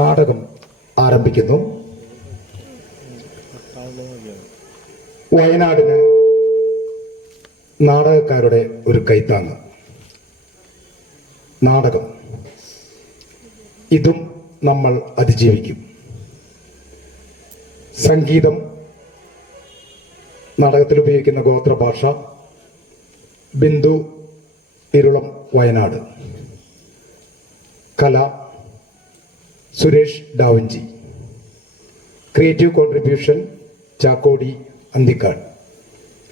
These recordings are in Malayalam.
നാടകം ആരംഭിക്കുന്നു. വയനാടിന് നാടകക്കാരുടെ ഒരു കൈത്താങ്ങ്. നാടകം ഇതും നമ്മൾ അതിജീവിക്കും. സംഗീതം, നാടകത്തിൽ ഉപയോഗിക്കുന്ന ഗോത്രഭാഷ ബിന്ദു ഇരുളം വയനാട്. കല Suresh DaVinci. Creative contribution ചാക്കോടി Anthikad.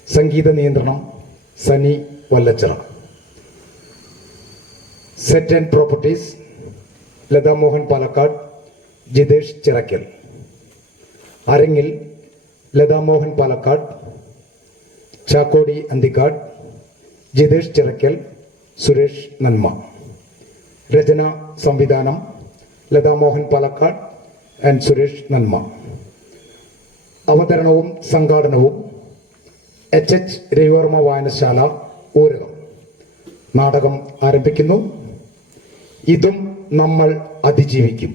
സംഗീത നിയന്ത്രണം സനി Vallachira. Set and properties ലതാമോഹൻ Palakkad, Jithesh Chirakkal. അരങ്ങിൽ ലതാമോഹൻ പാലക്കാട്, ചാക്കോടി അന്തിക്കാട്, ജിതേഷ് ചിറക്കൽ, സുരേഷ് നന്മ. രചന സംവിധാനം ലതാമോഹൻ പാലക്കാട് ആൻഡ് സുരേഷ് നന്മ. അവതരണവും സംഘാടനവും എച്ച് രവിവർമ്മ വായനശാല, ഊരകം. നാടകം ആരംഭിക്കുന്നു. ഇതും നമ്മൾ അതിജീവിക്കും.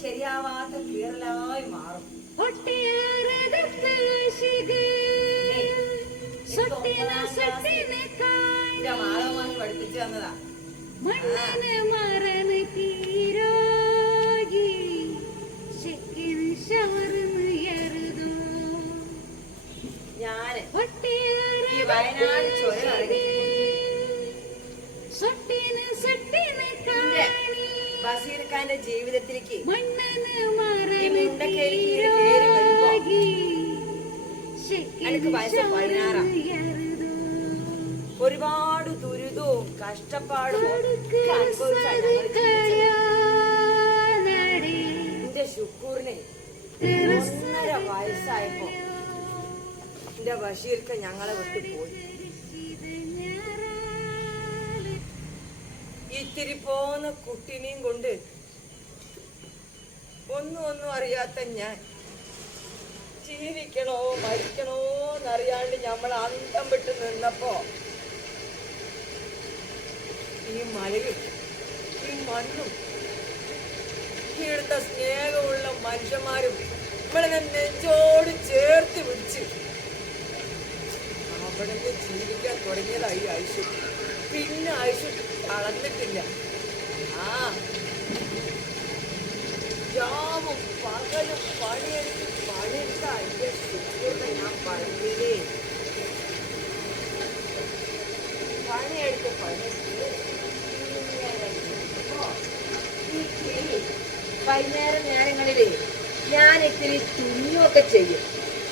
ശരിയാവാത്ത കീറലായി മാറും. മാളമായി പഠിപ്പിച്ചു തന്നതാ. ഞാന് ഈ വയനാട് ചുരം ബഷീർഖാന്റെ ജീവിതത്തിലേക്ക് എനിക്ക് വയസ്സ് 16. ഒരുപാട് ദുരിതവും കഷ്ടപ്പാടും എന്റെ ശുക്കൂറിനെ 1.5 വയസ്സായപ്പോ എന്റെ ബഷീർക്ക് ഞങ്ങളെ വിട്ടു പോയി. ഇത്തിരി പോന്ന കുട്ടിനെയും കൊണ്ട് ഒന്നും അറിയാത്ത ഞാൻ ജീവിക്കണോ മരിക്കണോ എന്നറിയാണ്ട് നമ്മൾ അന്തം വിട്ട് നിന്നപ്പോ ഈ മലയും ഈ മണ്ണും ഇവിടുത്തെ സ്നേഹമുള്ള മനുഷ്യന്മാരും നമ്മളെ നെഞ്ചോട് ചേർത്ത് പിടിച്ച് അവിടെ ജീവിക്കാൻ തുടങ്ങിയതായി ആയുഷ്. പിന്നെ ആയുഷ് തളർന്നിട്ടില്ല. ജാമും പകലും പണിയെടുത്ത അതിന്റെ ശുക്കൂറിനെ ഞാൻ പറഞ്ഞില്ലേ. പണിയെടുത്ത് വൈകുന്നേരം നേരങ്ങളില് ഞാൻ ഇത്തിരി തുന്നിയൊക്കെ ചെയ്യും.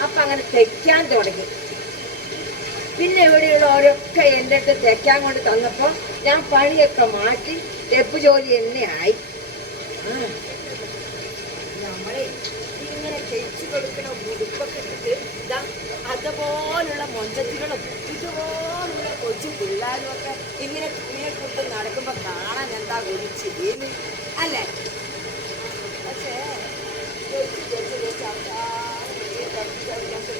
അപ്പൊ അങ്ങനെ തെക്കാൻ തുടങ്ങി. പിന്നെ ഇവിടെയുള്ളവരൊക്കെ എൻ്റെ അടുത്ത് തെക്കാൻ കൊണ്ട് തന്നപ്പോ ഞാൻ പണിയൊക്കെ മാറ്റി ഡെപ്പ് ജോലി തന്നെ ആയി. നമ്മളെ ഇങ്ങനെ തയ്ച്ചു കൊടുക്കണ ഉടുപ്പൊക്കെ ഇട്ടിട്ട് അതുപോലുള്ള മൊഞ്ചത്തികളും ഇതുപോലുള്ള കൊച്ചു പിള്ളേരും ഒക്കെ ഇങ്ങനെ തുണിയെ കൊണ്ട് നടക്കുമ്പോ കാണാൻ എന്താ വിളിച്ച് ചെയ്യുന്നു അല്ലേ? പക്ഷേ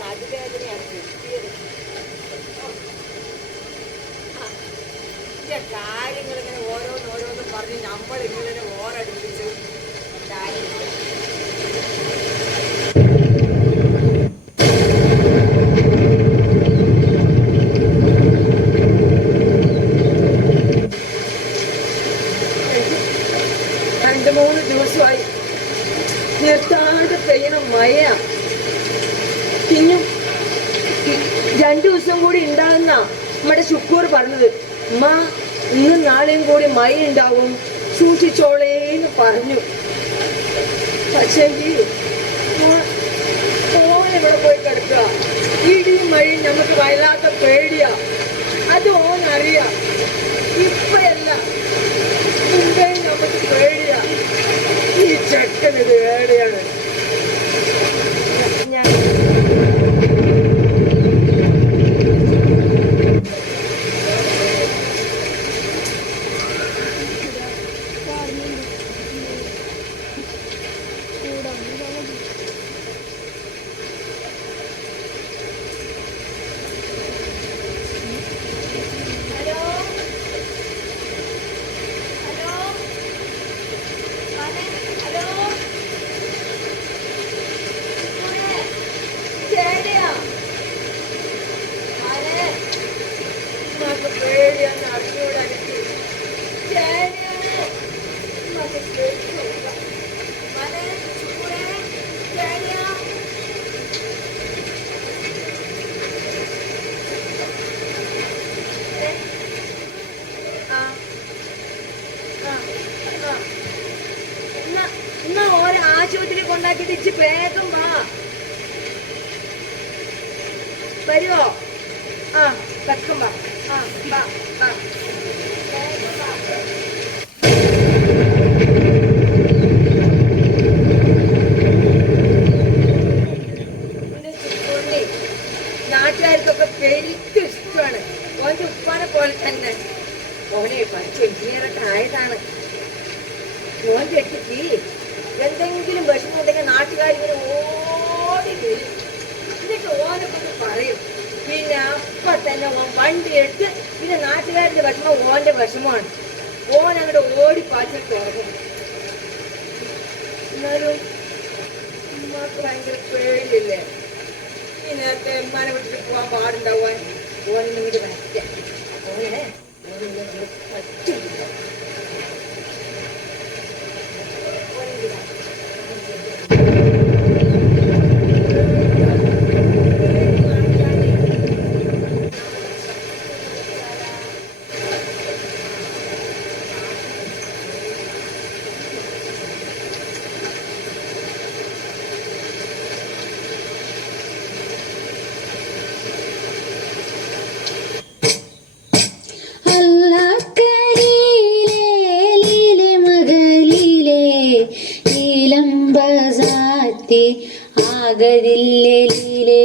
നടുവേദനയാണ് കിട്ടിയത്. കാര്യങ്ങൾ ഇങ്ങനെ ഓരോന്നോരോന്നും പറഞ്ഞ് നമ്മളിങ്ങനെ ഓരടിപ്പിച്ച് കാര്യമില്ല. രണ്ട് 3 ദിവസമായി നിർത്താതെ പെയ്യണ മഴ. പിന്നെ 2 ദിവസം കൂടി ഉണ്ടാകുന്ന നമ്മുടെ ശുക്കൂർ പറഞ്ഞത്. അമ്മ ഇന്നും നാളെയും കൂടി മഴ ഉണ്ടാവും, സൂക്ഷിച്ചോളേന്ന് പറഞ്ഞു. പക്ഷേ ഇവിടെ പോയി കിടക്കുക. ഇടിയും മഴയും നമുക്ക് വല്ലാത്ത പേടിയാ. അത് ഓനറിയാം. ഇപ്പയല്ല, മുമ്പേ നമുക്ക് പേടിയാ. ഈ ചെക്കനിത് വേടിയാണ്. ഞാൻ ആശുപത്രി കൊണ്ടാക്കിട്ട് ഇച്ച് വേഗം വാ. വരുവോ? ആ വെക്കം വാ. ആ വാ വാ. നാട്ടുകാർക്കൊക്കെ പെരിക്ക് ഇഷ്ടമാണ്. ഓന്റെ ഉപ്പാനെ പോലെ തന്നെ. ഓനെ പഠിച്ച എഞ്ചിനീയറൊക്കെ ആയതാണ്. ഓൻ കെട്ടിക്ക് എന്തെങ്കിലും വിഷമം ഉണ്ടെങ്കിൽ നാട്ടുകാരിങ്ങനെ ഓടി വരും. എന്നിട്ട് ഓനെ കൊണ്ട് പറയും. പിന്നെ അപ്പൊ തന്നെ ഓൻ വണ്ടി എടുത്ത് പിന്നെ നാട്ടുകാരുടെ വിഷമം ഓന്റെ വിഷമമാണ്. ഓൻ അങ്ങോട്ട് ഓടി പാച്ചിട്ട് തുടങ്ങും. എന്നാലും ഉമ്മാക്ക് ഭയങ്കര പേടിയില്ലേ? ഈ നേരത്തെ ഉമ്മാനെ വിട്ടിട്ട് പോകാൻ പാടുണ്ടാവാൻ. ഓനിന്ന് ഇങ്ങോട്ട് വരയ്ക്കാം. ഓനെ പറ്റില്ല. ಆಗದಿಲ್ಲೆಲೇ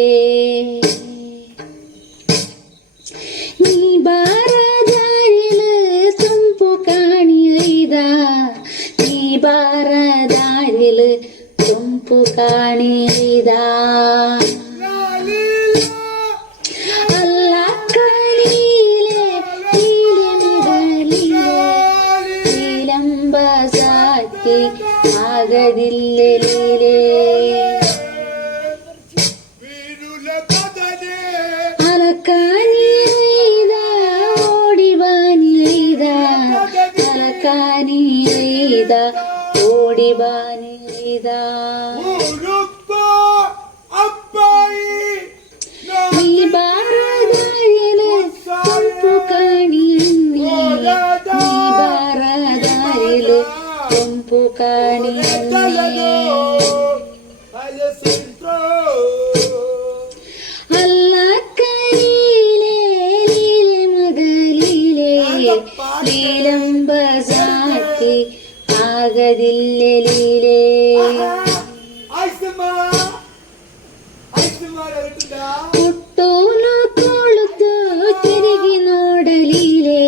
ನೀ ಬಾರದಾರಿಲ ಸೊಂಪು ಕಾಣಿದ ನೀ ಬಾರದಾರಿಲ ಸೊಂಪು ಕಾಣಿದ ಅಲ್ಲ ಕಲೀಲೆ ಲೀಲೆ ಮಗಲೀಲೆ ನೀಲಂಬ ಸಾತಿ ಆಗದಿಲ್ಲೆಲೇ ಓಡಿ ಬಾನಿದ ನೀ ಬಾರದಾರಿಲ ಸೊಂಪು ಕಾಣಿಯನ್ನೇ ನೀ ಬಾರದಾರಿಲ ಸೊಂಪು ಕಾಣಿಯನ್ನೇ ಅಲ್ಲ ಕಲೀಲೆ ಲೀಲೆ ಮಗಲೀಲೆ ಲೀಲಂಬ ಸಾತಿ ಆಗದಿಲ್ಲೆಲೇ ಹುಟ್ಟೋನು ಕೊಳುತು ತಿರುಗಿ ನೋಡಲೀಲೆ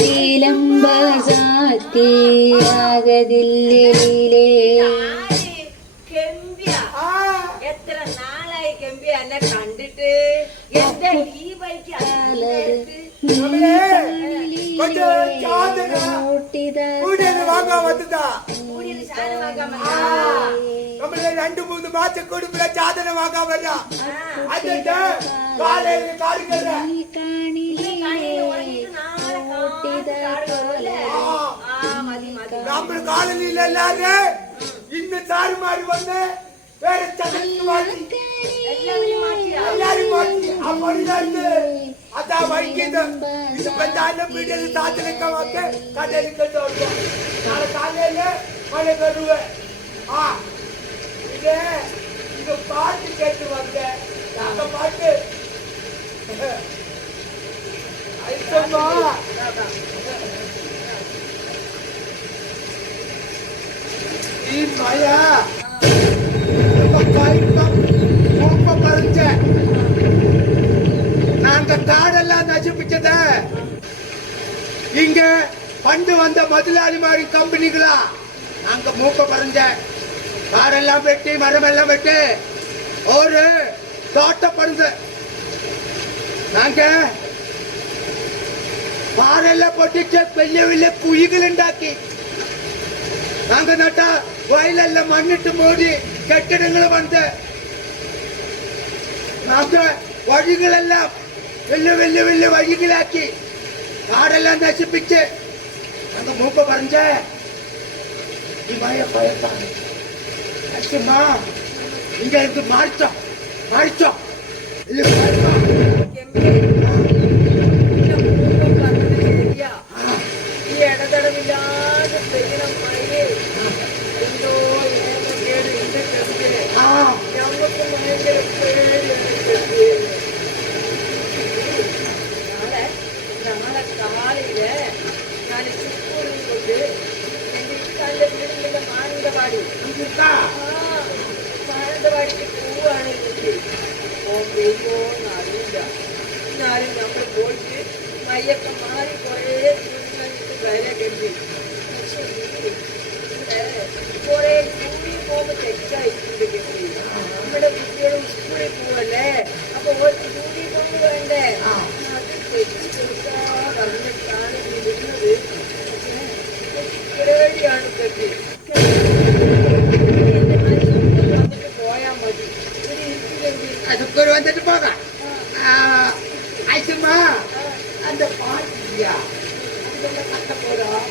ಲೀಲಂಬ ಸಾತಿ ಆಗದಿಲ್ಲೆಲೇ എത്ര നാളായി കെമ്പി എന്നെ കണ്ടിട്ട്. എന്താ ഈ ബൈക്ക് നമ്മള് 2-3 മാസം കൊടുക്കുന്ന സാധനം വാങ്ങാൻ വരാം. എന്നിട്ട് കാലയിൽ കാണിക്കല്ല നമ്മൾ കാലനിലല്ലാതെ ഇന്ന് സാറുമാര് വന്ന് വേറെ ചതക്ക് മാറ്റി എല്ലാരും മാറ്റി. ആ പണിയിലായിട്ട് അതാ വൈകിയത്. ഇത് പ്രധാന വീടിൽ സാധനമൊക്കെ കടലിൽ കണ്ടു. நாளை காலையில மழை வருவேன். இது இந்த பாட்டு கேட்டு வந்தேன். அந்த பாட்டு ஐசம்மா ഈ മഴ പറിച്ച நாங்க காடெல்லாம் நசிப்பிச்சத இங்க பண்டு வந்த முதலாளி மாதிரி கம்பெனிகளா நாங்க மூப்ப பறிஞ்ச காடெல்லாம் வெட்டி மரம் எல்லாம் வெட்டி ஒரு தோட்டம் பறிஞ்ச நாங்க പാറെല്ലാം പൊട്ടിച്ച് വലിയ വലിയ കുഴികൾ ഉണ്ടാക്കി നാങ്ക നട്ട വയലെല്ലാം മണ്ണിട്ട് മൂടി കെട്ടിടങ്ങൾ പണിത് നാങ്ക വഴികളെല്ലാം വലിയ വലിയ വലിയ വഴികളാക്കി കാടെല്ലാം നശിപ്പിച്ച് നാങ്ക മൂപ്പ പറഞ്ഞ ഈ മഴ ഭയത്താണ് അച്ഛമ്മ ഇങ്ങ ഇത് മാറിച്ചോ മാറിച്ചോ ഇല്ല മാറിച്ചോ ഈ ഇടതടവില്ലാതെ പെയ്യണം മഴയെ എന്തോ ഏതൊക്കെയാണ് എന്റെ കെമ്പില് ഞങ്ങൾക്ക് ഭയങ്കര പേടിയാണ് കെമ്പില്. നാളെ കാലയില് ഞാൻ ചുക്കൂറിൽ കൊണ്ട് എന്റെ ഇക്കാന്റെ വീടിന്റെ മാനന്തവാടി മാനന്തവാടിക്ക് പോവുകയാണെങ്കിൽ പെയ്യോന്ന് അറിയില്ല. എന്നാലും നമ്മൾ പോയിട്ട് മയ്യൊക്കെ മാറി കുറേ വരെ കെട്ടി. പക്ഷെ കുറെ യൂണിഫോം തെറ്റായിട്ടുണ്ട് കെട്ടി. നമ്മുടെ കുട്ടികളും സ്കൂളിൽ പോവല്ലേ, അപ്പൊ ഓർക്ക് യൂണിഫോം വേണ്ടേ, അത് തെറ്റി കൊടുക്കാൻ പറഞ്ഞിട്ടാണ് ഇരുന്നത്. പേടിയാണ് കെട്ടി. വന്നിട്ട് പോയാ മതി. ഒരു ഇരിക്കില്ലെങ്കിൽ അതൊക്കെ വന്നിട്ട് പോകാം. അച്ഛമ്മ அந்த பாட்டியா அதுல கட்ட போறோம்.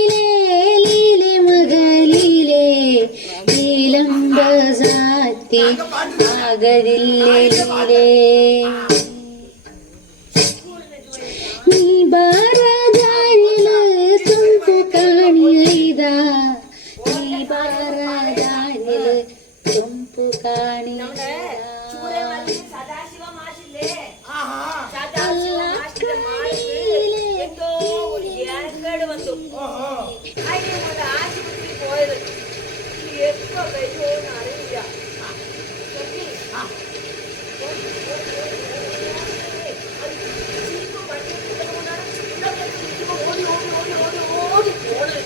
അല്ലക്കരയിലെ മകളിലെ നീലംബസാത്തി ആകതില്ലേ നീ ഭാരതാനില് സൊമ്പു കാണിയതാ സൊമ്പു കാണി സദാശിവ മാഷില്ലേ, എന്തോ ഒരു ഗ്യാസ്കേട് വന്നു. അതിനെ കൊണ്ട് ആശുപത്രിയിൽ പോയത്. എപ്പോ വരുമോന്ന് അറിയില്ല. ഓടി ഓടി ഓടി ഓടി ഓടി പോണത്.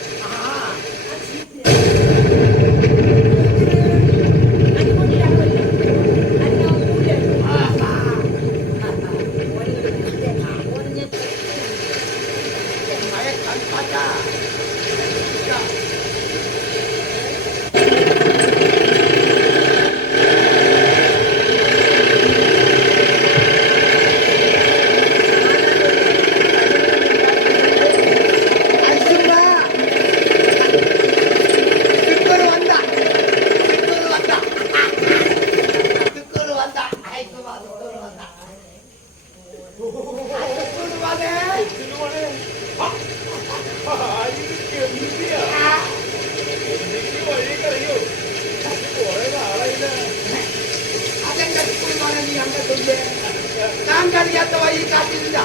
நாங்க அறியாத வழி காட்டிருந்தா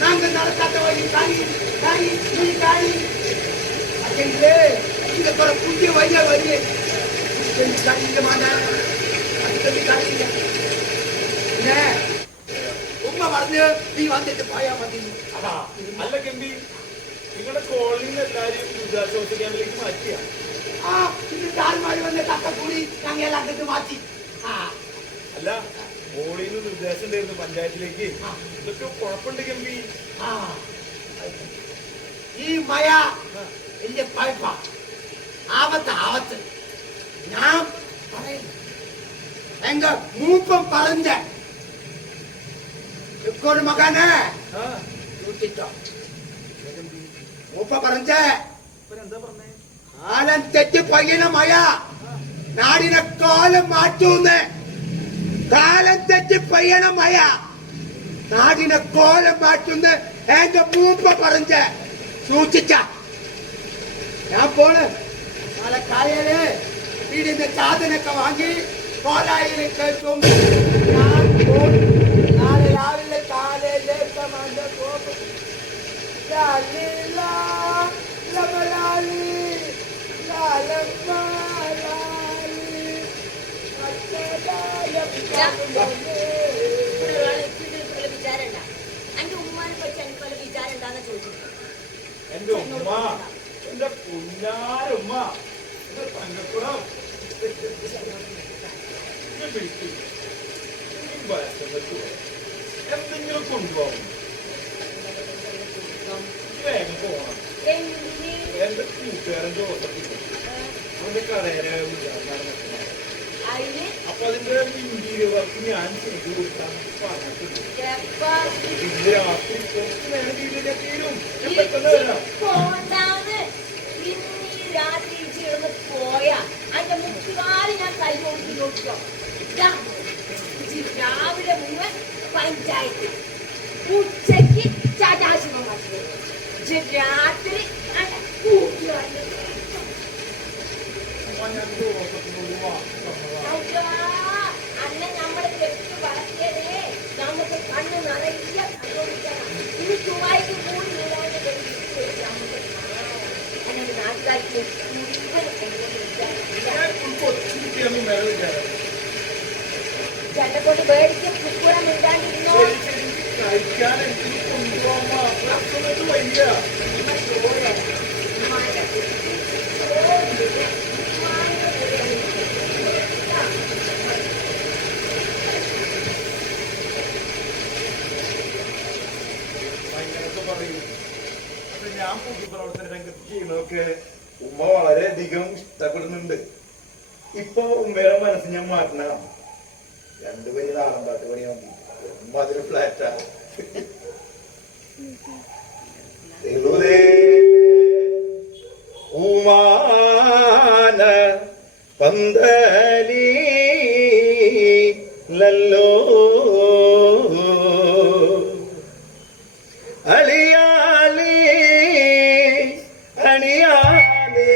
நாங்க நடக்காத வழி காணி காணி நீ காணி அங்கே இங்க ஒரு புதிய வழியா வழி காட்டிக்க மாட்டேன் அதுக்கு காட்டிங்க ഉമ്മ പറഞ്ഞ് നീ വന്നിട്ട് പോയാ മതി. അല്ല കെമ്പി, നിങ്ങളുടെ കോളനിന്ന് എല്ലാരും ദുരിതാശ്വാസ ക്യാമ്പിലേക്ക് മാറ്റിയ എന്നിട്ട് ആൾമാര് വന്ന് തക്കക്കൂടി ഞങ്ങൾ എല്ലാം കെട്ട് മാറ്റി. അല്ല, കോളനിന്ന് നിർദ്ദേശം ഉണ്ടായിരുന്നു പഞ്ചായത്തിലേക്ക്. ഇതൊക്കെ കുഴപ്പമുണ്ട് കെമ്പി. ഈ മഴ വലിയ പഴപ്പ ആവത്ത് ആവത്ത് ഞാൻ പറയുന്നു. എങ്ക മൂപ്പം പറഞ്ഞ ഒരു മകനെ മൂപ്പ പറഞ്ഞ എന്താ പറഞ്ഞേ? കാലം തെറ്റി പയ്യന മഴ നാടിനെ കാലം മാറ്റൂന്ന് കാലം തെറ്റി പെയ്യണ മഴ നാടിനെ കോലം മാറ്റുന്ന എന്റെ മൂപ്പ പറഞ്ഞ സൂക്ഷിച്ച ഞാൻ പോണ് നാളെ കാലയില് വീടിന്റെ സാധനമൊക്കെ വാങ്ങി കോലായിൽ കേൾക്കും ഞാൻ പോണ് നാളെ രാവിലെ കാലയിലേക്ക് പോകും വിചാരണ്ട എന്റെ ഉമ്മാനെ പറ്റി എനിക്ക് പല വിചാരം എന്താന്ന് ചോദിച്ചു. എന്റെ ഉമ്മ, എന്റെ കുഞ്ഞാരുമ്മ, എന്റെ തങ്കക്കുളം എന്തെങ്കിലും കൊണ്ടുപോകും. വേഗം പോകണം. എന്റെ കൂട്ടുകാരൻ ജോസഫ് അവന്റെ കടയിലെ അപ്പൊ അതിന്റെ ഇന്റീരിയർ വർക്ക് ഞാൻ ചെയ്തു കൊടുക്കാൻ പറഞ്ഞിട്ടുണ്ട്. ഇന്ന് രാത്രി കുറച്ച് നേരം വീട്ടിലേക്ക് തീരും. ഞാൻ പെട്ടെന്ന് വരാം. രാത്രി ചേർന്ന് പോയാ അതിന്റെ മുക്കുകാലം ഞാൻ കൈ കൊടുത്ത് നോക്കിയോ. രാവിലെ മുഴുവൻ പഞ്ചായത്ത്, ഉച്ചക്ക് ചാറ്റാശുപത്രി മാറ്റി, രാത്രി കൂട്ടുകാരൻ അന്ന നമ്മളെ തെറ്റ് വളർത്തിയതേ നമുക്ക് കണ്ണ് നിറയെ കണ്ടുപിടിക്കണം. ഇത് ചുവായ്ക്ക് കൂടി നമുക്ക് നാട്ടുകാർക്ക് ചേട്ടനെ കൊണ്ട് മേടിച്ച് കുക്കുളം മിണ്ടാണ്ടിരുന്നോ. കഴിക്കാൻ എനിക്ക് കൊണ്ടുപോകാൻ വയ്യ. ഞാൻ പൊതുപ്രവർത്തന രംഗത്ത് ചെയ്യുന്നതൊക്കെ ഉമ്മ വളരെയധികം ഇഷ്ടപ്പെടുന്നുണ്ട്. ഇപ്പൊ ഉമ്മയുടെ മനസ്സ് ഞാൻ മാറ്റണം. 2 വരി നാടൻപാട്ട് പണി മതി. ഉമ്മ അതിന് ഫ്ലാറ്റാ. ഉമാന പന്തലി ലല്ലോ അളിയാലി അണിയാലി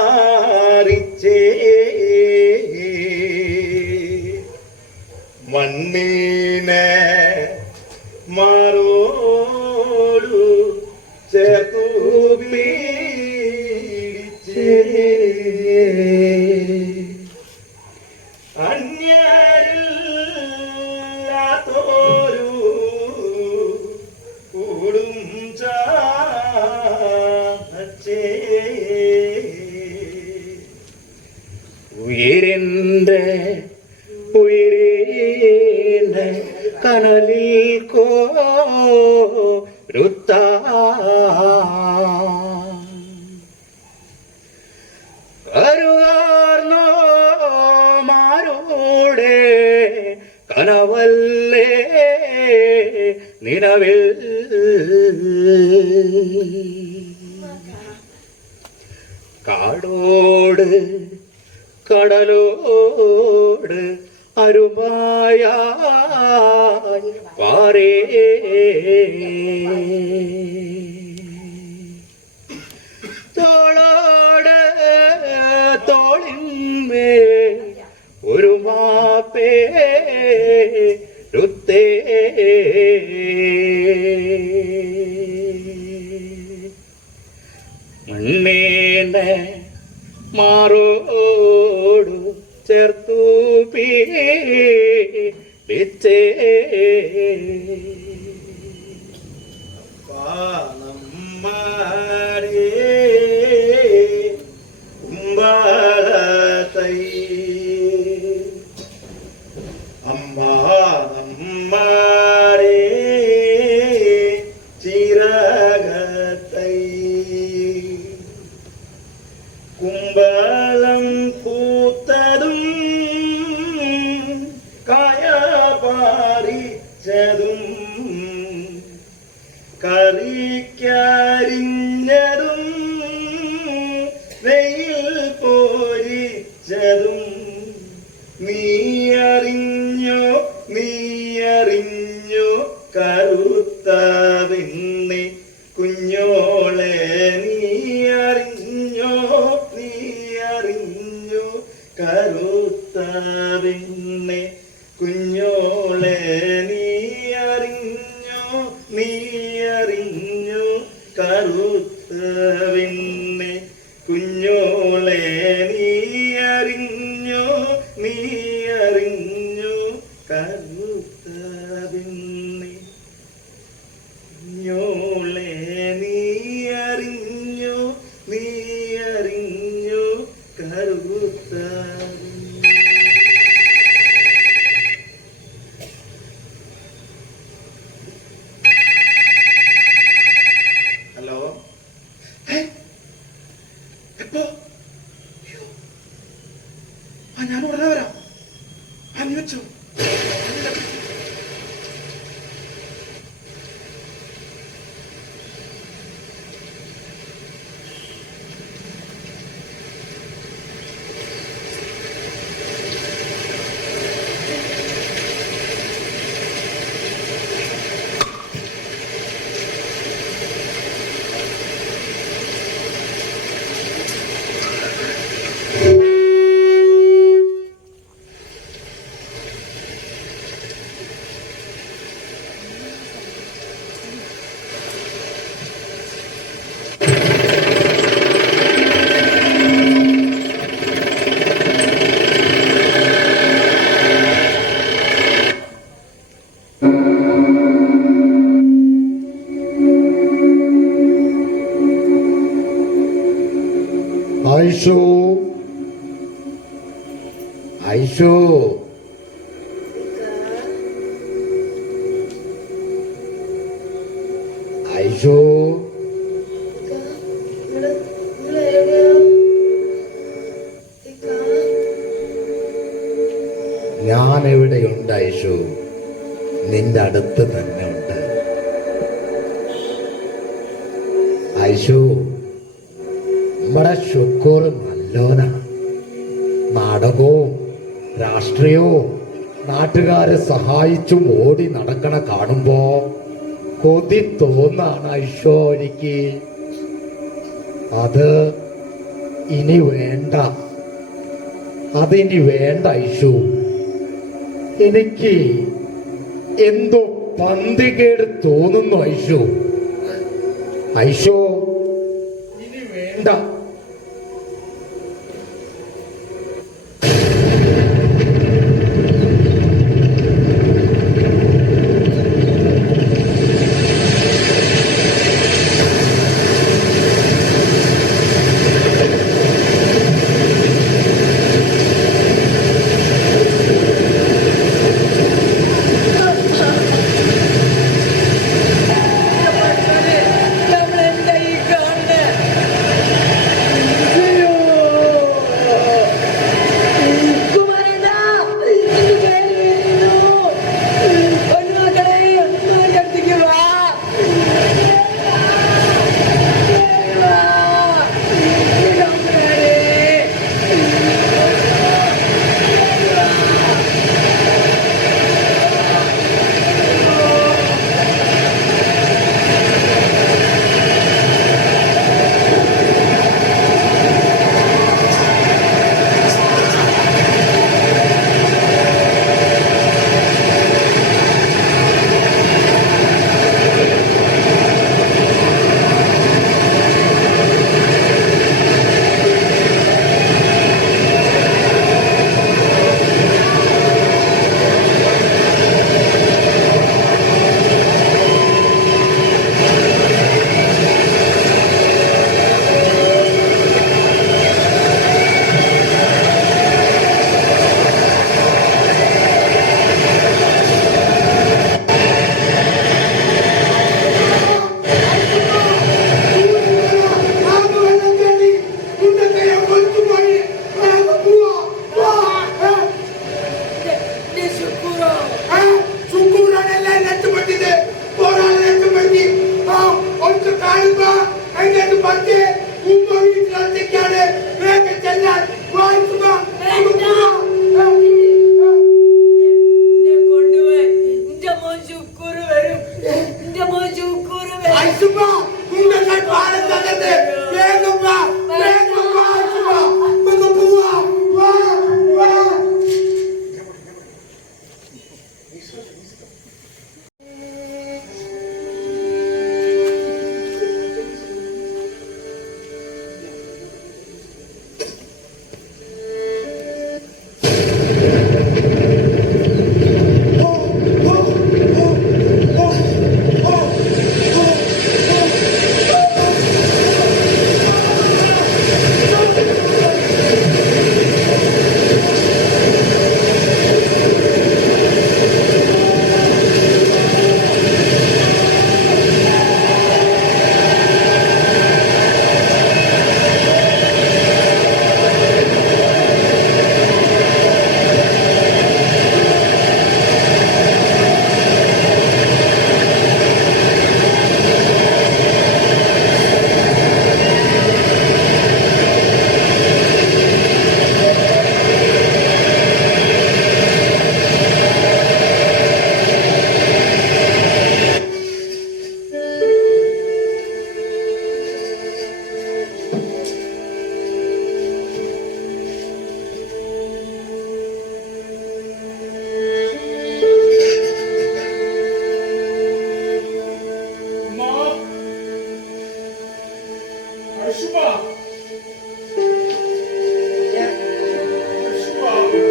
ഉഴുതുമാറിച്ചേ മണ്ണീനെ മാറോടു ചേർത്തു പീഡിച്ചേ അന്യരില്ലാത്തോരു കൂടും ചാച്ചേ ഉയരന്റെ ഉയരേന്റെ കനലിൽ കോരുത്ത കരുവാർന്നോ മാരോടെ കനവല്ലേ നിലവിൽ കാടോട് കടലോട് അരുമായായി പാറേ തോളോട് തോളിന്മേ ഒരു മാപ്പേ രുത്തേ മണ്ണേനെ മാറോടു ചേർത്തു പീഡിച്ചേ പാണമ്മാരേ കുമ്പാളത്തൈ അമ്മാനമ്മാരേ ചിരകത്തൈ കുമ്പളം പൂത്തതും കായ പാറിച്ചതും കറിക്കരിഞ്ഞതും വെയിൽ പോരിച്ചതും കുഞ്ഞോളെ നീ അറിഞ്ഞോ നീ അറിഞ്ഞോ കറുത്ത പെണ്ണെ കുഞ്ഞോളെ നീ അറിഞ്ഞോ നീ അറിഞ്ഞോ കറുത്ത പെണ്ണെ കുഞ്ഞോളെ നീ അറിഞ്ഞോ നീ അറിഞ്ഞോ കറുത്ത പെണ്ണെ കുഞ്ഞോളെ നീ അറിഞ്ഞോ നീ അറിഞ്ഞോ കറുത്ത ഹലോ എപ്പോ ഞാൻ ഉടനെ വരാം നീ വെച്ചോ ഐഷു ഐഷു ഐഷു ഞാൻ എവിടെയുണ്ട് ഐഷു? നിന്റെ അടുത്ത് തന്നെ ഉണ്ട് ഐഷു. നമ്മുടെ ഷുക്കൂർ നല്ലോനാ. നാടകവും രാഷ്ട്രീയവും നാട്ടുകാരെ സഹായിച്ചും ഓടി നടക്കണ കാണുമ്പോ കൊതി തോന്നാണ് ഐഷോ എനിക്ക്. അത് ഇനി വേണ്ട, അതിനി വേണ്ട ഐഷു. എനിക്ക് എന്തോ പന്തികേട് തോന്നുന്നു ഐഷു. ഐഷോ ഇനി വേണ്ട.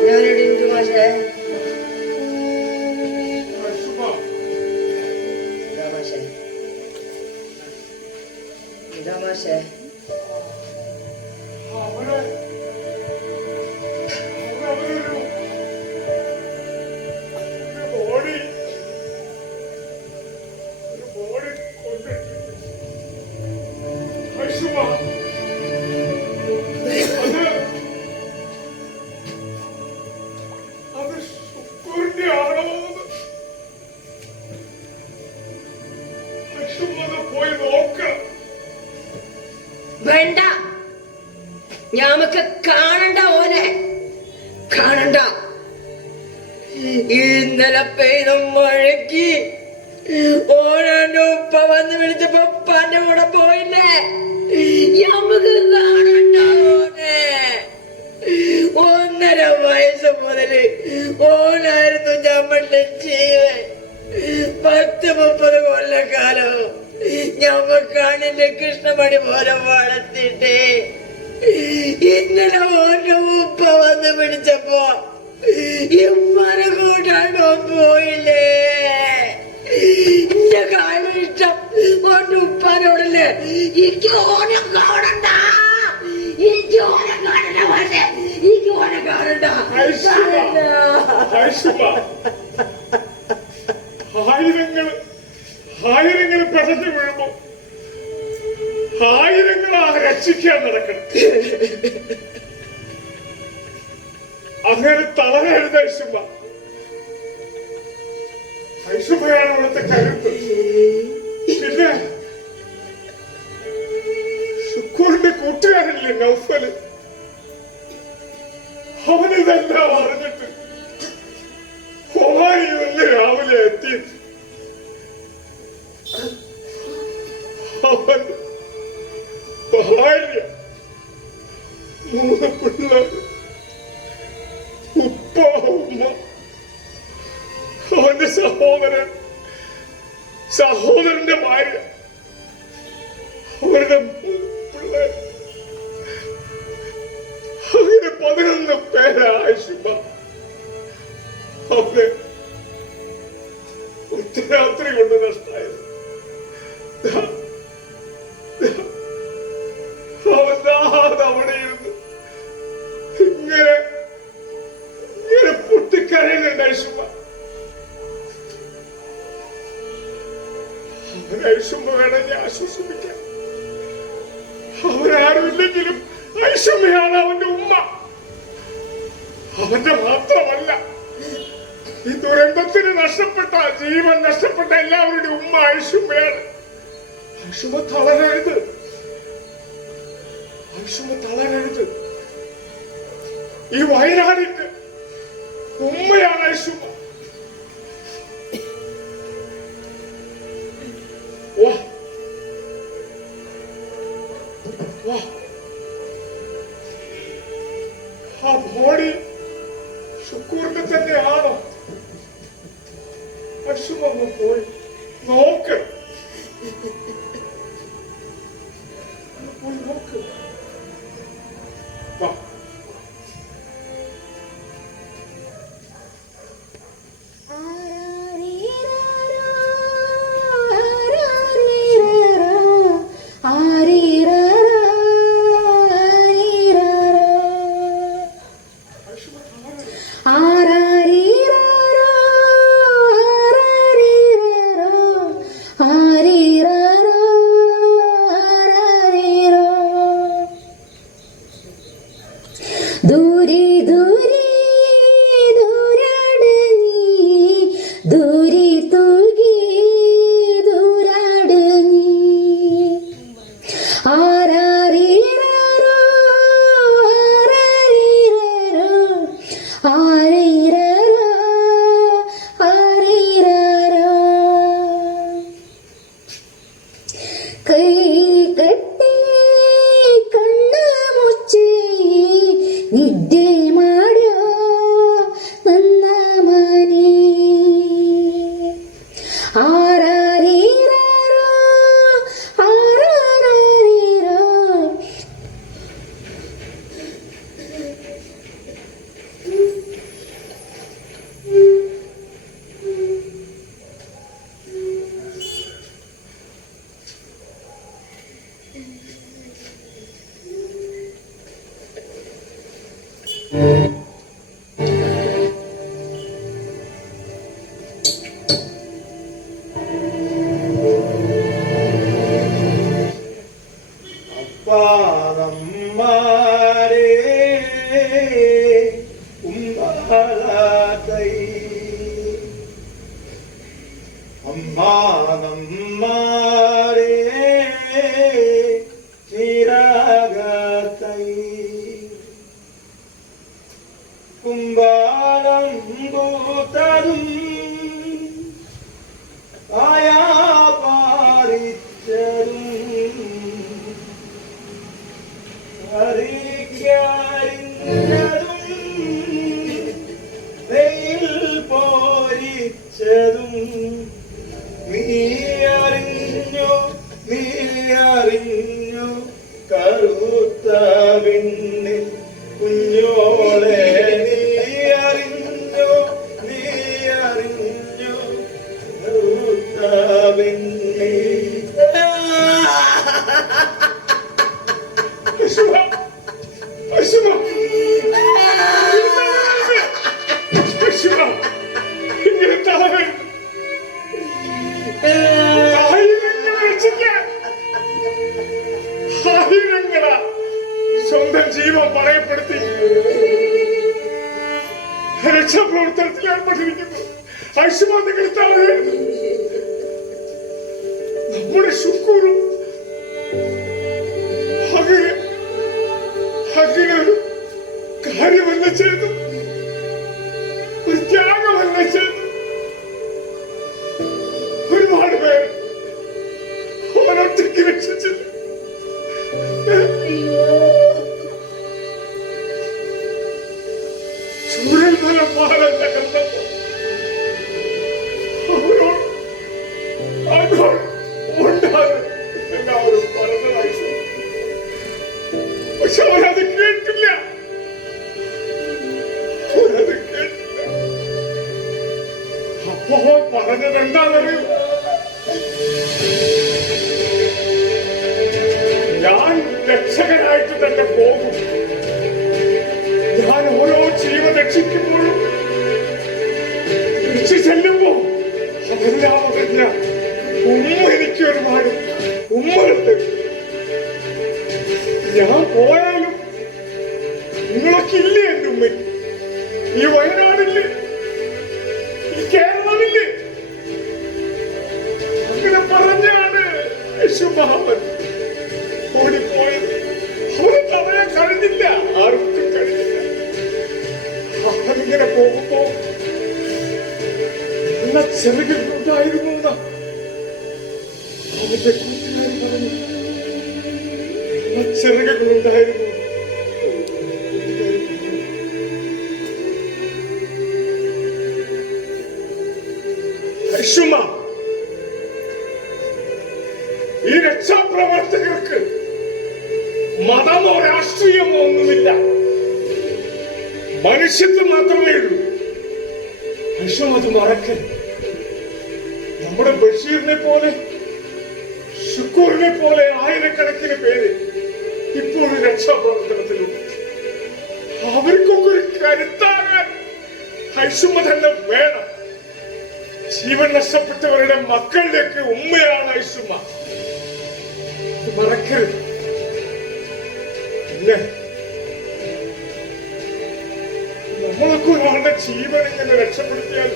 ഞാനെവിടെ ഉണ്ട് മാഷേ? ഇതാ മാഷേ, ഇതാ മാഷേ. വേണ്ട, ഞമ്മക്ക് കാണണ്ട ഓനെ, കാണണ്ട. ഇന്നലെ പെയ്ത മഴയ്ക്ക് ഓനെ ഉപ്പ വന്ന് വിളിച്ചപ്പോ ഉപ്പാന്റെ കൂടെ പോയില്ലേ? ഞമ്മക്ക് കാണണ്ട ഓനെ. 1.5 വയസ്സ് മുതല് ഓനായിരുന്നു ഞമ്മളുടെ ജീവൻ. 10-30 കൊല്ലക്കാലം ഞമ്മക്കാണിന്റെ കൃഷ്ണമണി പോലെ വളർത്തിട്ട് ഇന്നലെ ഓന്റെ ഉപ്പ വന്ന് പിടിച്ചപ്പോ ഇമ്മനെ കൂട്ടാണ്ടോ പോയില്ലേ? എന്റെ കാര്യം ഇഷ്ടം ഓന്റെ ഉപ്പാനോടല്ലേ. എനിക്ക് ഓനെ കാണണ്ട, എനിക്ക് ഓനെ കാണണ്ട, പക്ഷേ എനിക്ക് ഓനെ കാണണ്ട. ആയിരങ്ങൾ പതഞ്ഞു വീഴുമ്പോ ആയിരങ്ങളാ രക്ഷിക്കാൻ നടക്കണം. അങ്ങനെ തളരരുത് ഐഷുമ്മ. ഐഷുമ്മയാണ് അവിടുത്തെ കരുത്ത്. പിന്നെ ഷുക്കൂറിന്റെ കൂട്ടുകാരല്ലേ നൗഫല്, അവനിതെല്ലാം അറിഞ്ഞിട്ട് ഒമാനിയിൽ നിന്ന് രാവിലെ എത്തി. അവൻ ഭാര്യ, 3 പിള്ളേർ, ഉപ്പ ഉമ്മ, അവന്റെ സഹോദരന്റെ ഭാര്യ, അവരുടെ 3 പിള്ളേർ, അങ്ങനെ 11 പേരാ ആയിഷുമ്മ. അവന് ഒറ്റരാത്രി കൊണ്ട് നഷ്ടമായത്. അവിടെ ഇരുന്ന് ഇങ്ങനെ പൊട്ടിക്കരയുന്നുണ്ട് ഐഷുമ്മ. അവൻ ഐഷുമ്മ വേണമെങ്കിൽ ആശ്വസിപ്പിക്കാൻ. അവനാരുമില്ലെങ്കിലും ഐഷുമ്മയാണ് അവന്റെ ഉമ്മ. അവന്റെ മാത്രമല്ല, ഈ ദുരന്തത്തിന് നഷ്ടപ്പെട്ട, ജീവൻ നഷ്ടപ്പെട്ട എല്ലാവരുടെ ഉമ്മ ഐഷുമ്മയാണ്. ഐഷുമ്മ തളരരുത്, ഐഷുമ്മ തളരരുത്. ഈ വയനാടിന്റെ ഉമ്മയാണ് ഐഷുമ്മ. വാ വാ, ആ ബോഡി ഷുക്കൂറിന്റെ തന്നെയാണോ? ഐഷുമ്മ ഒന്ന് പോയി നോക്ക്, പോയി നോക്ക്. വാ. പാദമ്മാരേ ഉമ്മാളാകൈ അമ്മാനമ്മാരേ ചിരാഗതൈ കുംഭാളം കൂത്തതും ആയാ പാരിച്ചതും അറിഞ്ഞതും വെയിൽ പോരിച്ചതും നീ അറിഞ്ഞു കറുത്ത വിണ്ണിൽ കുഞ്ഞോളെ നീ അറിഞ്ഞു കറുത്ത വിണ്ണിൽ സ്വന്തം ജീവൻ പറയപ്പെടുത്തി രക്ഷാപ്രവർത്തനത്തിൽ ഏർപ്പെട്ടിരിക്കുന്നു. ഐശ്വര്യ കർത്താവ് നമ്മുടെ ശുക്കൂറും അങ്ങനെ ഒരു കാര്യമല്ല ചെയ്തു, ഒരു ത്യാഗമല്ല ചെയ്തു. ഒരുപാട് പേര് അവനൊറ്റയ്ക്ക് രക്ഷിച്ചില്ല. ചൂരൽമല പാലം തകർന്നപ്പോ അവരോട് ഉണ്ടാകും എല്ലാവരും പറഞ്ഞതായി. പക്ഷെ അവരത് കേട്ടില്ല. അപ്പോ പറഞ്ഞത് എന്താണെന്നറിയോ? ഞാൻ രക്ഷകനായിട്ട് തന്നെ പോകും. ഞാൻ ഓരോ ജീവൻ രക്ഷിക്കുമ്പോഴും രക്ഷ ചെല്ലുമ്പോ അതെല്ലാം അറിഞ്ഞ ഉമ്മ എനിക്ക് ഒരുപാട് ഉമ്മകളുണ്ട്. ഞാൻ പോയാലും നിങ്ങളൊക്കെ ഇല്ലേ എന്റെ ഉമ്മയ്ക്ക്? ഈ വയനാടില്ലേ, ഈ കേരളമില്ലേ? അങ്ങനെ പറഞ്ഞാണ് യേശുമഹാമൻ ഓടിപ്പോയത്. അവരെ തടയാൻ കഴിഞ്ഞില്ല, ആർക്കും കഴിഞ്ഞില്ല. അവനിങ്ങനെ പോകുമ്പോ എല്ലാ ചെറുകളുണ്ടായിരുന്നു അവന്റെ കൂട്ടുകാരി പറഞ്ഞു. എല്ലാ ചെറുകളുണ്ടായിരുന്നു. ഈ രക്ഷാപ്രവർത്തകർക്ക് മതമോ രാഷ്ട്രീയമോ ഒന്നുമില്ല, മനുഷ്യത്വം മാത്രമേ ഉള്ളൂ. വിഷം അത് മറക്കൻ. നമ്മുടെ ബഷീറിനെ പോലെ ഷുക്കൂറിനെ പോലെ ആയിരക്കണക്കിന് പേര് ഇപ്പോഴും രക്ഷാപ്രവർത്തനത്തിലുണ്ട്. അവർക്കൊക്കെ ഒരു കരുത്താകാൻ ഐഷുമ തന്നെ വേണം. ജീവൻ നഷ്ടപ്പെട്ടവരുടെ മക്കളുടെയൊക്കെ ഉമ്മയാണ് ഐഷുമ. മറക്കരുത്. പിന്നെ നമ്മളൊക്കെ ഒരാളുടെ ജീവൻ ഇങ്ങനെ രക്ഷപ്പെടുത്തിയാൽ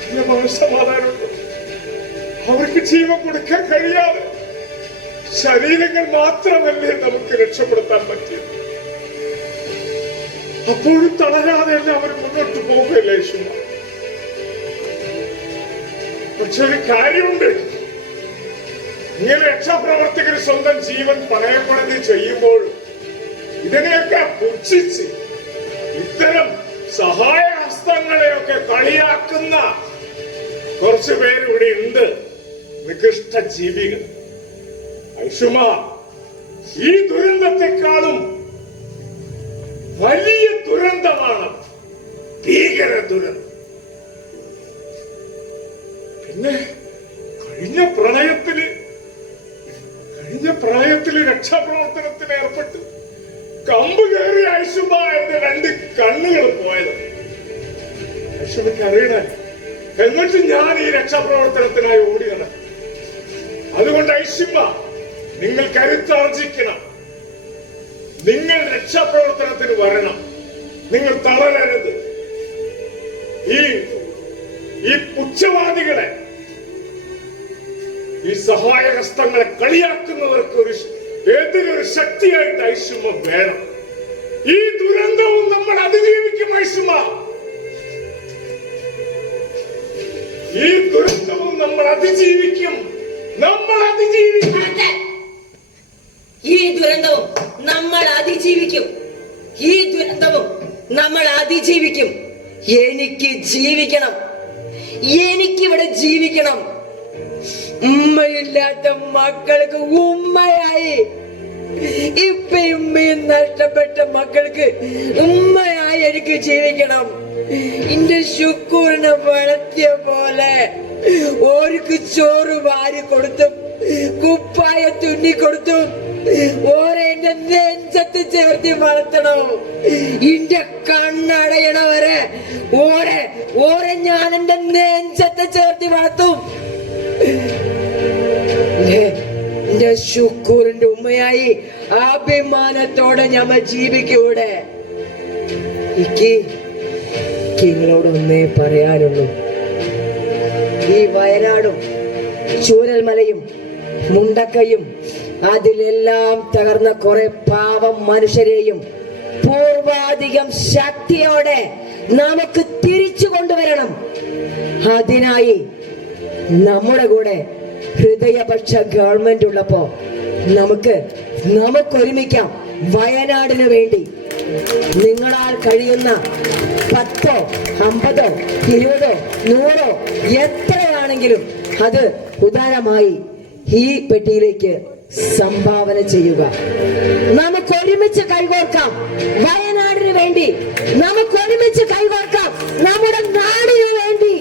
പിന്നെ മനസ്സമാധാനമുണ്ട്. അവർക്ക് ജീവൻ കൊടുക്കാൻ കഴിയാതെ ശരീരങ്ങൾ മാത്രമല്ലേ നമുക്ക് രക്ഷപ്പെടുത്താൻ പറ്റിയത്. അപ്പോഴും തളരാതെ അവർ മുന്നോട്ട് പോകുകയല്ലേ യേശുമ. പക്ഷെ ഒരു കാര്യമുണ്ട്, ഇങ്ങനെ രക്ഷാപ്രവർത്തകർ സ്വന്തം ജീവൻ പണയപ്പെടുത്തി ചെയ്യുമ്പോൾ ഇതിനെയൊക്കെ പുച്ഛിച്ച് ഇത്തരം സഹായഹസ്തങ്ങളെയൊക്കെ കളിയാക്കുന്ന കുറച്ചു പേരിവിടെ ഉണ്ട്, നികൃഷ്ട ജീവികൾ. ഐഷുമ, ഈ ദുരന്തത്തെക്കാളും വലിയ ദുരന്തമാണ് ഭീകര ദുരന്തം. പിന്നെ കഴിഞ്ഞ പ്രളയത്തില് രക്ഷാപ്രവർത്തനത്തിന് ഏർപ്പെട്ട് കമ്പ് കയറി ഐഷുമ എന്റെ 2 കണ്ണുകൾ പോയത് ഐഷുമയ്ക്ക് അറിയണേ. എന്നിട്ട് ഞാൻ ഈ രക്ഷാപ്രവർത്തനത്തിനായി ഓടി നടക്കും. അതുകൊണ്ട് ഐഷുമ, നിങ്ങൾ കരുത്താർജിക്കണം. നിങ്ങൾ രക്ഷാപ്രവർത്തനത്തിന് വരണം. നിങ്ങൾ തളരരുത്. ഈ പുച്ഛവാദികളെ, ഈ സഹായഹസ്തങ്ങളെ കളിയാക്കുന്നവർക്ക് എതിരൊരു ശക്തിയായിട്ട് ഐഷുമ വേണം. ഈ ദുരന്തവും നമ്മൾ അതിജീവിക്കും ഐഷുമ. ഈ ദുരന്തവും നമ്മൾ അതിജീവിക്കും. ഈ ദുരന്തവും നമ്മൾ അതിജീവിക്കും. ഈ ദുരന്തവും നമ്മൾ അതിജീവിക്കും. എനിക്ക് ജീവിക്കണം. എനിക്കിവിടെ ജീവിക്കണം. ഉമ്മയില്ലാത്ത മക്കൾക്ക് ഉമ്മയായി, ഇപ്പൊ ഉമ്മയും നഷ്ടപ്പെട്ട മക്കൾക്ക് ഉമ്മയായി എനിക്ക് ജീവിക്കണം. എന്റെ ശുക്കൂറിനെ വളർത്തിയ പോലെ ഓർക്ക് ചോറ് വാരി കൊടുത്തും കുപ്പായ തുന്നി കൊടുത്തും ഓരെ എന്റെ നെഞ്ചത്ത് ചേർത്തി വളർത്തണം. എന്റെ കണ്ണടയണവരെ ഓരെ ഞാൻ എന്റെ നെഞ്ചത്ത് ചേർത്തി വളർത്തും. എന്റെ ശുക്കൂറിന്റെ ഉമ്മയായി അഭിമാനത്തോടെ ഞമ്മ ജീവിക്കൂടെ. എനിക്ക് നിങ്ങളോട് ഒന്നേ പറയാനുള്ളൂ. ഈ വയനാടും ചൂരൽമലയും മുണ്ടക്കയും അതിലെല്ലാം തകർന്ന കുറെ പാവം മനുഷ്യരെയും പൂർവാധികം ശക്തിയോടെ നമുക്ക് തിരിച്ചു കൊണ്ടുവരണം. അതിനായി നമ്മുടെ കൂടെ ഹൃദയപക്ഷ ഗവൺമെന്റ് ഉള്ളപ്പോ നമുക്കൊരുമിക്കാം വയനാടിന് വേണ്ടി. നിങ്ങളാൽ കഴിയുന്ന 10, 50, 20, 100 എത്രയാണെങ്കിലും അത് ഉദാരമായി ഈ പെട്ടിയിലേക്ക് സംഭാവന ചെയ്യുക. നമുക്ക് ഒരുമിച്ച് കൈകോർക്കാം വയനാടിന് വേണ്ടി. നമുക്ക് ഒരുമിച്ച് കൈകോർക്കാം നമ്മുടെ നാടിന് വേണ്ടി.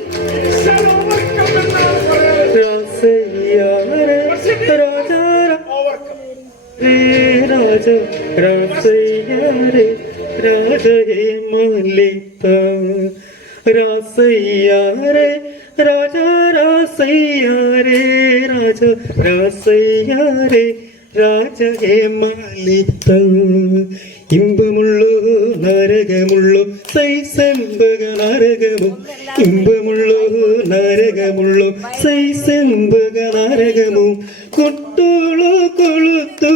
ഇമ്പമുള്ളോ നരകമുള്ളോ സൈസംബക നരകമോ, ഇമ്പമുള്ളോ നരകമുള്ളോ സൈസംബക നരകമോ, കൊട്ടോളോ കൊളുത്തു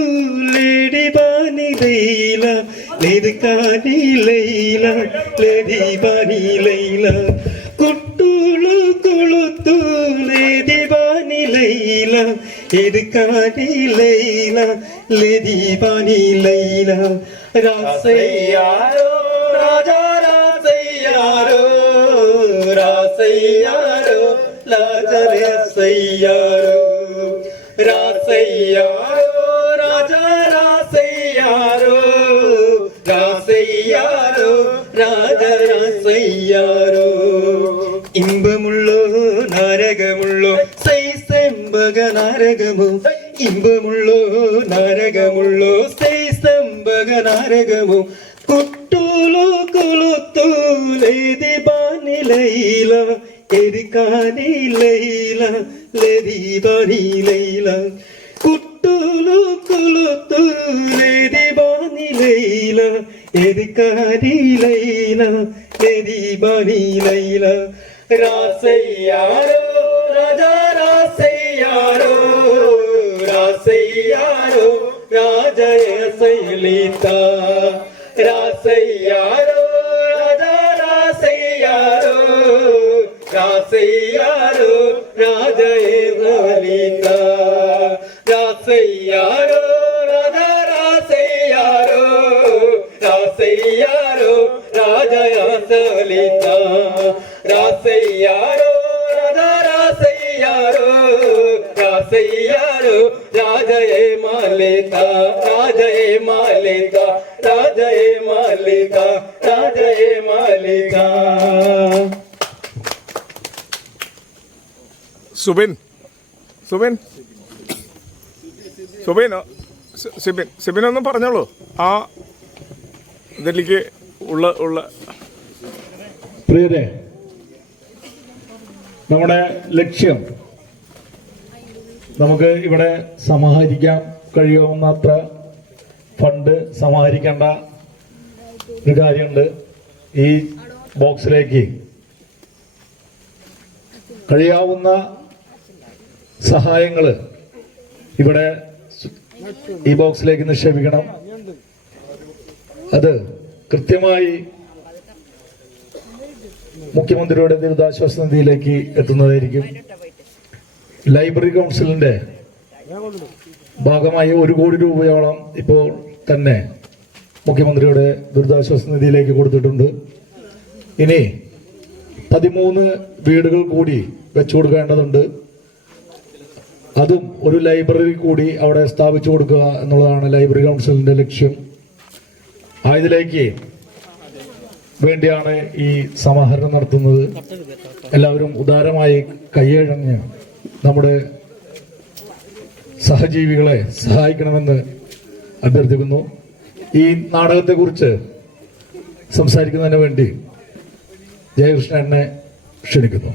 ലേഡി ബാനി ലൈല ലേഡി കാനി ലൈല ലേഡി ബാനി ലൈല, കൊട്ടോളോ കൊളുത്തു ലേഡി ബാനി ലൈല ലേഡി കാനി ലൈല ലേഡി ബാനി ലൈല. രാസയ്യാരോ രാജാ രാസയ്യാരോ രാസയ്യാരോ രാജരസയ്യാരോ രാസയ്യാരോ രാജാ രാസയ്യാരോ രാസയ്യാരോ രാജരസയ്യാരോ. ഇമ്പമുള്ളോ നരകമുള്ളോ സൈസംബക നരകമോ, ഇമ്പമുള്ളോ നരകമുള്ളോ സൈസംബക നരകമോ, കൊട്ടോലോ കൊളുത്തു ലേദി ബാനി ലൈല ലേദി കാനി ലൈല ലേദി ബാനി ലൈല, കൊട്ടോലോ കൊളുത്തു ലേദി ബാനി ലൈല ലേദി കാനി ലൈല ലേദി ബാനി ലൈല. രാസയ്യാരോ രാജാ രാസയ്യാരോ രാസയ്യാരോ രാജയസൈലിത, രാസയ്യാരോ രാജാ രാസയ്യാരോ രാസയ്യാരോ രാജയസൈലിത, രാസയ്യാരോ രാജാ രാസയ്യാരോ രാസയ്യാരോ രാജയസൈലിത, രാസയ്യാരോ രാജാ രാസയ്യാരോ രാസയ്യാരോ രാജയേ മാലിക രാജയേ മാലിക രാജയേ മാലിക രാജയേ മാലിക. സുബിൻ സുബിൻ സുബിൻ സിബിൻ സിബിനൊന്നും പറഞ്ഞോളൂ. ആ ഇതിലേക്ക് ഉള്ള പ്രിയരെ, നമ്മുടെ ലക്ഷ്യം നമുക്ക് ഇവിടെ സമാഹരിക്കാം, കഴിയാവുന്നത്ര ഫണ്ട് സമാഹരിക്കേണ്ട ഒരു കാര്യമുണ്ട്. ഈ ബോക്സിലേക്ക് കഴിയാവുന്ന സഹായങ്ങൾ ഇവിടെ ഈ ബോക്സിലേക്ക് നിക്ഷേപിക്കണം. അത് കൃത്യമായി മുഖ്യമന്ത്രിയുടെ ദുരിതാശ്വാസ നിധിയിലേക്ക് എത്തുന്നതായിരിക്കും. ലൈബ്രറി കൗൺസിലിന്റെ ഭാഗമായി 1 കോടി രൂപയോളം ഇപ്പോൾ തന്നെ മുഖ്യമന്ത്രിയുടെ ദുരിതാശ്വാസ നിധിയിലേക്ക് കൊടുത്തിട്ടുണ്ട്. ഇനി 13 വീടുകൾ കൂടി വെച്ചു കൊടുക്കേണ്ടതുണ്ട്. അതും ഒരു ലൈബ്രറി കൂടി അവിടെ സ്ഥാപിച്ചു കൊടുക്കുക എന്നുള്ളതാണ് ലൈബ്രറി കൗൺസിലിന്റെ ലക്ഷ്യം. ഇതിലേക്ക് വേണ്ടിയാണ് ഈ സമാഹരണം നടത്തുന്നത്. എല്ലാവരും ഉദാരമായി കൈയഴഞ്ഞ് നമ്മുടെ സഹജീവികളെ സഹായിക്കണമെന്ന് അഭ്യർത്ഥിക്കുന്നു. ഈ നാടകത്തെക്കുറിച്ച് സംസാരിക്കുന്നതിന് വേണ്ടി ജയകൃഷ്ണനെ ക്ഷണിക്കുന്നു.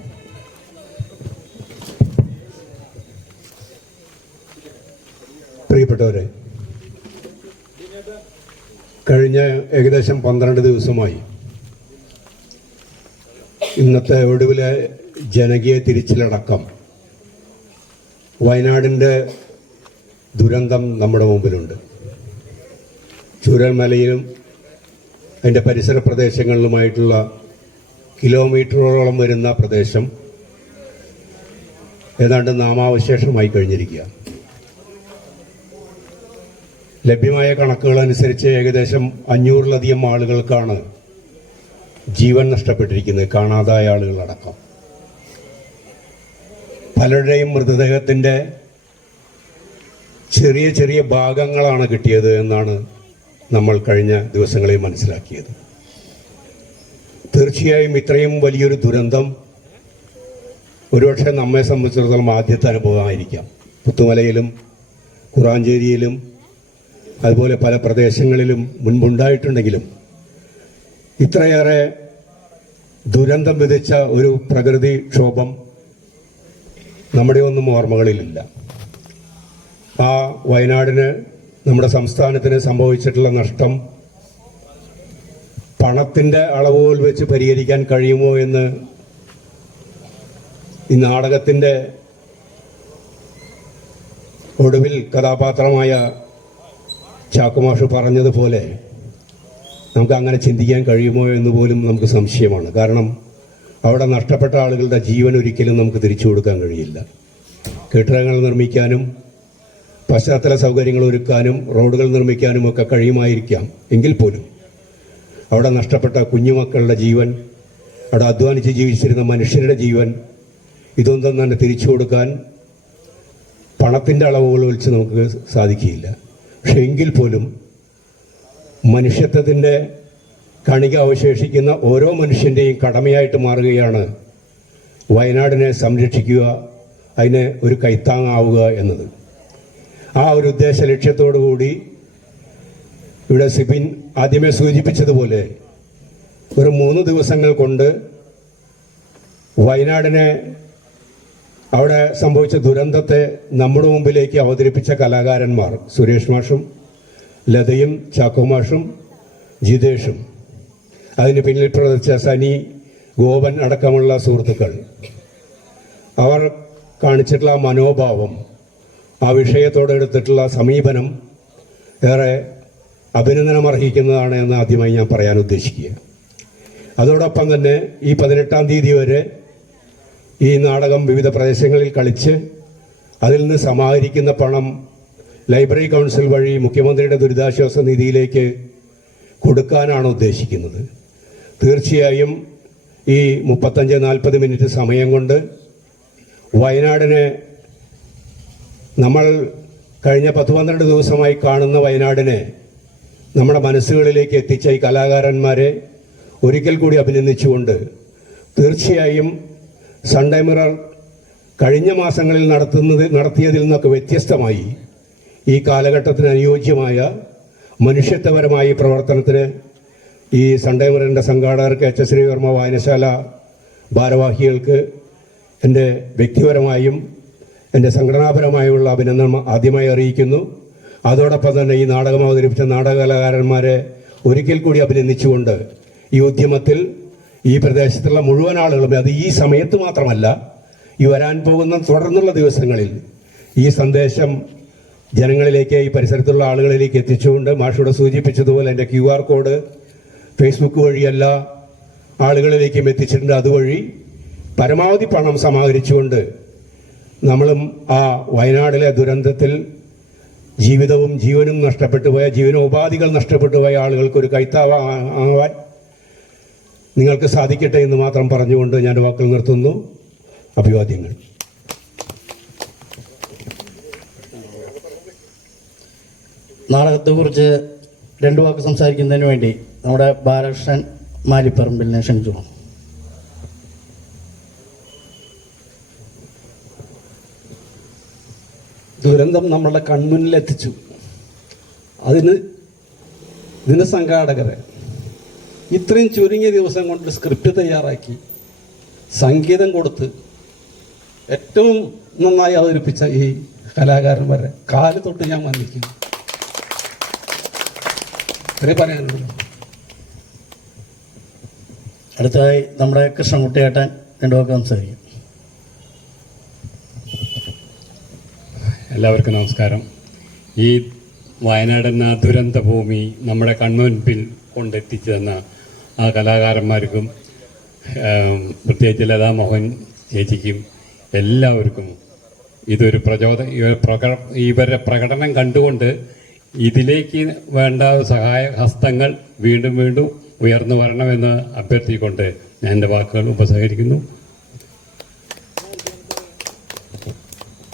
പ്രിയപ്പെട്ടവരെ, കഴിഞ്ഞ ഏകദേശം 12 ദിവസമായി ഇന്നത്തെ ഒടുവിലെ ജനകീയ തിരിച്ചിലടക്കം വയനാടിൻ്റെ ദുരന്തം നമ്മുടെ മുമ്പിലുണ്ട്. ചൂരൽമലയിലും അതിൻ്റെ പരിസര പ്രദേശങ്ങളിലുമായിട്ടുള്ള കിലോമീറ്ററോളം വരുന്ന പ്രദേശം ഏതാണ്ട് നാമാവശേഷമായി കഴിഞ്ഞിരിക്കുക. ലഭ്യമായ കണക്കുകൾ അനുസരിച്ച് ഏകദേശം 500-ലധികം ആളുകൾക്കാണ് ജീവൻ നഷ്ടപ്പെട്ടിരിക്കുന്നത്, കാണാതായ ആളുകളടക്കം. പലരുടെയും മൃതദേഹത്തിൻ്റെ ചെറിയ ചെറിയ ഭാഗങ്ങളാണ് കിട്ടിയത് എന്നാണ് നമ്മൾ കഴിഞ്ഞ ദിവസങ്ങളിൽ മനസ്സിലാക്കിയത്. തീർച്ചയായും ഇത്രയും വലിയൊരു ദുരന്തം ഒരുപക്ഷെ നമ്മെ സംബന്ധിച്ചിടത്തോളം ആദ്യത്തെ അനുഭവമായിരിക്കാം. പുത്തുമലയിലും കുറാഞ്ചേരിയിലും അതുപോലെ പല പ്രദേശങ്ങളിലും മുൻപുണ്ടായിട്ടുണ്ടെങ്കിലും ഇത്രയേറെ ദുരന്തം വിതച്ച ഒരു പ്രകൃതിക്ഷോഭം നമ്മുടെ ഒന്നും ഓർമ്മകളിലില്ല. ആ വയനാടിന്, നമ്മുടെ സംസ്ഥാനത്തിന് സംഭവിച്ചിട്ടുള്ള നഷ്ടം പണത്തിൻ്റെ അളവുകൾ വെച്ച് പരിഹരിക്കാൻ കഴിയുമോ എന്ന് ഈ നാടകത്തിൻ്റെ ഒടുവിൽ കഥാപാത്രമായ ചാക്കുമാഷ് പറഞ്ഞതുപോലെ നമുക്ക് അങ്ങനെ ചിന്തിക്കാൻ കഴിയുമോ എന്ന് പോലും നമുക്ക് സംശയമാണ്. കാരണം അവിടെ നഷ്ടപ്പെട്ട ആളുകളുടെ ജീവൻ ഒരിക്കലും നമുക്ക് തിരിച്ചു കൊടുക്കാൻ കഴിയില്ല. കെട്ടിടങ്ങൾ നിർമ്മിക്കാനും പശ്ചാത്തല സൗകര്യങ്ങൾ ഒരുക്കാനും റോഡുകൾ നിർമ്മിക്കാനും ഒക്കെ കഴിയുമായിരിക്കാം. എങ്കിൽ പോലും അവിടെ നഷ്ടപ്പെട്ട കുഞ്ഞുമക്കളുടെ ജീവൻ, അവിടെ അധ്വാനിച്ച് ജീവിച്ചിരുന്ന മനുഷ്യരുടെ ജീവൻ, ഇതൊന്നും തന്നെ തിരിച്ചു കൊടുക്കാൻ പണത്തിൻ്റെ അളവുകൾ വെച്ച് നമുക്ക് സാധിക്കില്ല. പക്ഷെ എങ്കിൽ പോലും മനുഷ്യത്വത്തിൻ്റെ കണിക അവശേഷിക്കുന്ന ഓരോ മനുഷ്യൻ്റെയും കടമയായിട്ട് മാറുകയാണ് വയനാടിനെ സംരക്ഷിക്കുക, അതിന് ഒരു കൈത്താങ്ങാവുക എന്നത്. ആ ഒരു ഉദ്ദേശ ലക്ഷ്യത്തോടു കൂടി ഇവിടെ സിബിൻ ആദ്യമേ സൂചിപ്പിച്ചതുപോലെ ഒരു 3 ദിവസങ്ങൾ കൊണ്ട് വയനാടിനെ, അവിടെ സംഭവിച്ച ദുരന്തത്തെ നമ്മുടെ മുമ്പിലേക്ക് അവതരിപ്പിച്ച കലാകാരന്മാർ സുരേഷ് മാഷും ലതയും ചാക്കോമാഷും ജിതേഷും, അതിന് പിന്നിൽ പ്രവർത്തിച്ച സനി, ഗോപൻ അടക്കമുള്ള സുഹൃത്തുക്കൾ, അവർ കാണിച്ചിട്ടുള്ള ആ മനോഭാവം, ആ വിഷയത്തോടെടുത്തിട്ടുള്ള സമീപനം ഏറെ അഭിനന്ദനമർഹിക്കുന്നതാണ് എന്ന് ആദ്യമായി ഞാൻ പറയാൻ ഉദ്ദേശിക്കുക. അതോടൊപ്പം തന്നെ ഈ 18-ാം തീയതി വരെ ഈ നാടകം വിവിധ പ്രദേശങ്ങളിൽ കളിച്ച് അതിൽ നിന്ന് സമാഹരിക്കുന്ന പണം ലൈബ്രറി കൗൺസിൽ വഴി മുഖ്യമന്ത്രിയുടെ ദുരിതാശ്വാസ നിധിയിലേക്ക് കൊടുക്കാനാണ് ഉദ്ദേശിക്കുന്നത്. തീർച്ചയായും ഈ 35-40 മിനിറ്റ് സമയം കൊണ്ട് വയനാടിനെ, നമ്മൾ കഴിഞ്ഞ 10-12 ദിവസമായി കാണുന്ന വയനാടിനെ നമ്മുടെ മനസ്സുകളിലേക്ക് എത്തിച്ച ഈ കലാകാരന്മാരെ ഒരിക്കൽ കൂടി അഭിനന്ദിച്ചുകൊണ്ട്, തീർച്ചയായും സൺഡേ മിറർ കഴിഞ്ഞ മാസങ്ങളിൽ നടത്തിയതിൽ നിന്നൊക്കെ വ്യത്യസ്തമായി ഈ കാലഘട്ടത്തിന് അനുയോജ്യമായ മനുഷ്യത്വപരമായ പ്രവർത്തനത്തിന് ഈ സൺഡേ മിററിൻ്റെ സംഘാടകർക്ക്, എച്ച് ശ്രീവർമ്മ വായനശാല ഭാരവാഹികൾക്ക് എൻ്റെ വ്യക്തിപരമായും എൻ്റെ സംഘടനാപരമായുള്ള അഭിനന്ദനം ആദ്യമായി അറിയിക്കുന്നു. അതോടൊപ്പം തന്നെ ഈ നാടകം അവതരിപ്പിച്ച നാടക കലാകാരന്മാരെ ഒരിക്കൽ കൂടി അഭിനന്ദിച്ചുകൊണ്ട് ഈ ഉദ്യമത്തിൽ ഈ പ്രദേശത്തുള്ള മുഴുവൻ ആളുകളും, അത് ഈ സമയത്ത് മാത്രമല്ല, ഈ വരാൻ പോകുന്ന തുടർന്നുള്ള ദിവസങ്ങളിൽ ഈ സന്ദേശം ജനങ്ങളിലേക്ക്, ഈ പരിസരത്തുള്ള ആളുകളിലേക്ക് എത്തിച്ചുകൊണ്ട് മാഷൂടെ സൂചിപ്പിച്ചതുപോലെ എൻ്റെ QR കോഡ് ഫേസ്ബുക്ക് വഴിയല്ല ആളുകളിലേക്കും എത്തിച്ചിട്ടുണ്ട്. അതുവഴി പരമാവധി പണം സമാഹരിച്ചുകൊണ്ട് നമ്മളും ആ വയനാടിലെ ദുരന്തത്തിൽ ജീവിതവും ജീവനും നഷ്ടപ്പെട്ടു പോയ, ജീവനോപാധികൾ നഷ്ടപ്പെട്ടു പോയ ആളുകൾക്ക് ഒരു കൈത്താവാൻ നിങ്ങൾക്ക് സാധിക്കട്ടെ എന്ന് മാത്രം പറഞ്ഞുകൊണ്ട് ഞാൻ വാക്കുകൾ നിർത്തുന്നു. അഭിവാദ്യങ്ങൾ. നാടകത്തെക്കുറിച്ച് 2 വാക്ക് സംസാരിക്കുന്നതിന് വേണ്ടി നമ്മുടെ ബാലകൃഷ്ണൻ മാലിപ്പറമ്പിലിനെ ക്ഷണിച്ചു. ദുരന്തം നമ്മളുടെ കൺമുന്നിലെത്തിച്ചു. ഇതിന് സംഘാടകരെ ഇത്രയും ചുരുങ്ങിയ ദിവസം കൊണ്ട് സ്ക്രിപ്റ്റ് തയ്യാറാക്കി സംഗീതം കൊടുത്ത് ഏറ്റവും നന്നായി അവതരിപ്പിച്ച ഈ കലാകാരന്മാരെ കാല് തൊട്ട് ഞാൻ വന്ദിക്കുന്നു. ഇത്രേ പറയാനുള്ളൂ. അടുത്തതായി നമ്മുടെ കൃഷ്ണൻകുട്ടിയേട്ടൻ 2 വാക്ക് സംസാരിക്കും. എല്ലാവർക്കും നമസ്കാരം. ഈ വയനാട് എന്ന ദുരന്ത ഭൂമി നമ്മുടെ കൺമുൻപിൽ കൊണ്ടെത്തിച്ചു തന്ന ആ കലാകാരന്മാർക്കും പ്രത്യേകിച്ച് ലതാ മോഹൻ ചേച്ചിക്കും എല്ലാവർക്കും ഇതൊരു ഇവരുടെ പ്രകടനം കണ്ടുകൊണ്ട് ഇതിലേക്ക് വേണ്ട സഹായ ഹസ്തങ്ങൾ വീണ്ടും വീണ്ടും ഉയർന്നു വരണമെന്ന് അഭ്യർത്ഥിക്കൊണ്ട് ഞാൻ എൻ്റെ വാക്കുകൾ ഉപസംഹരിക്കുന്നു.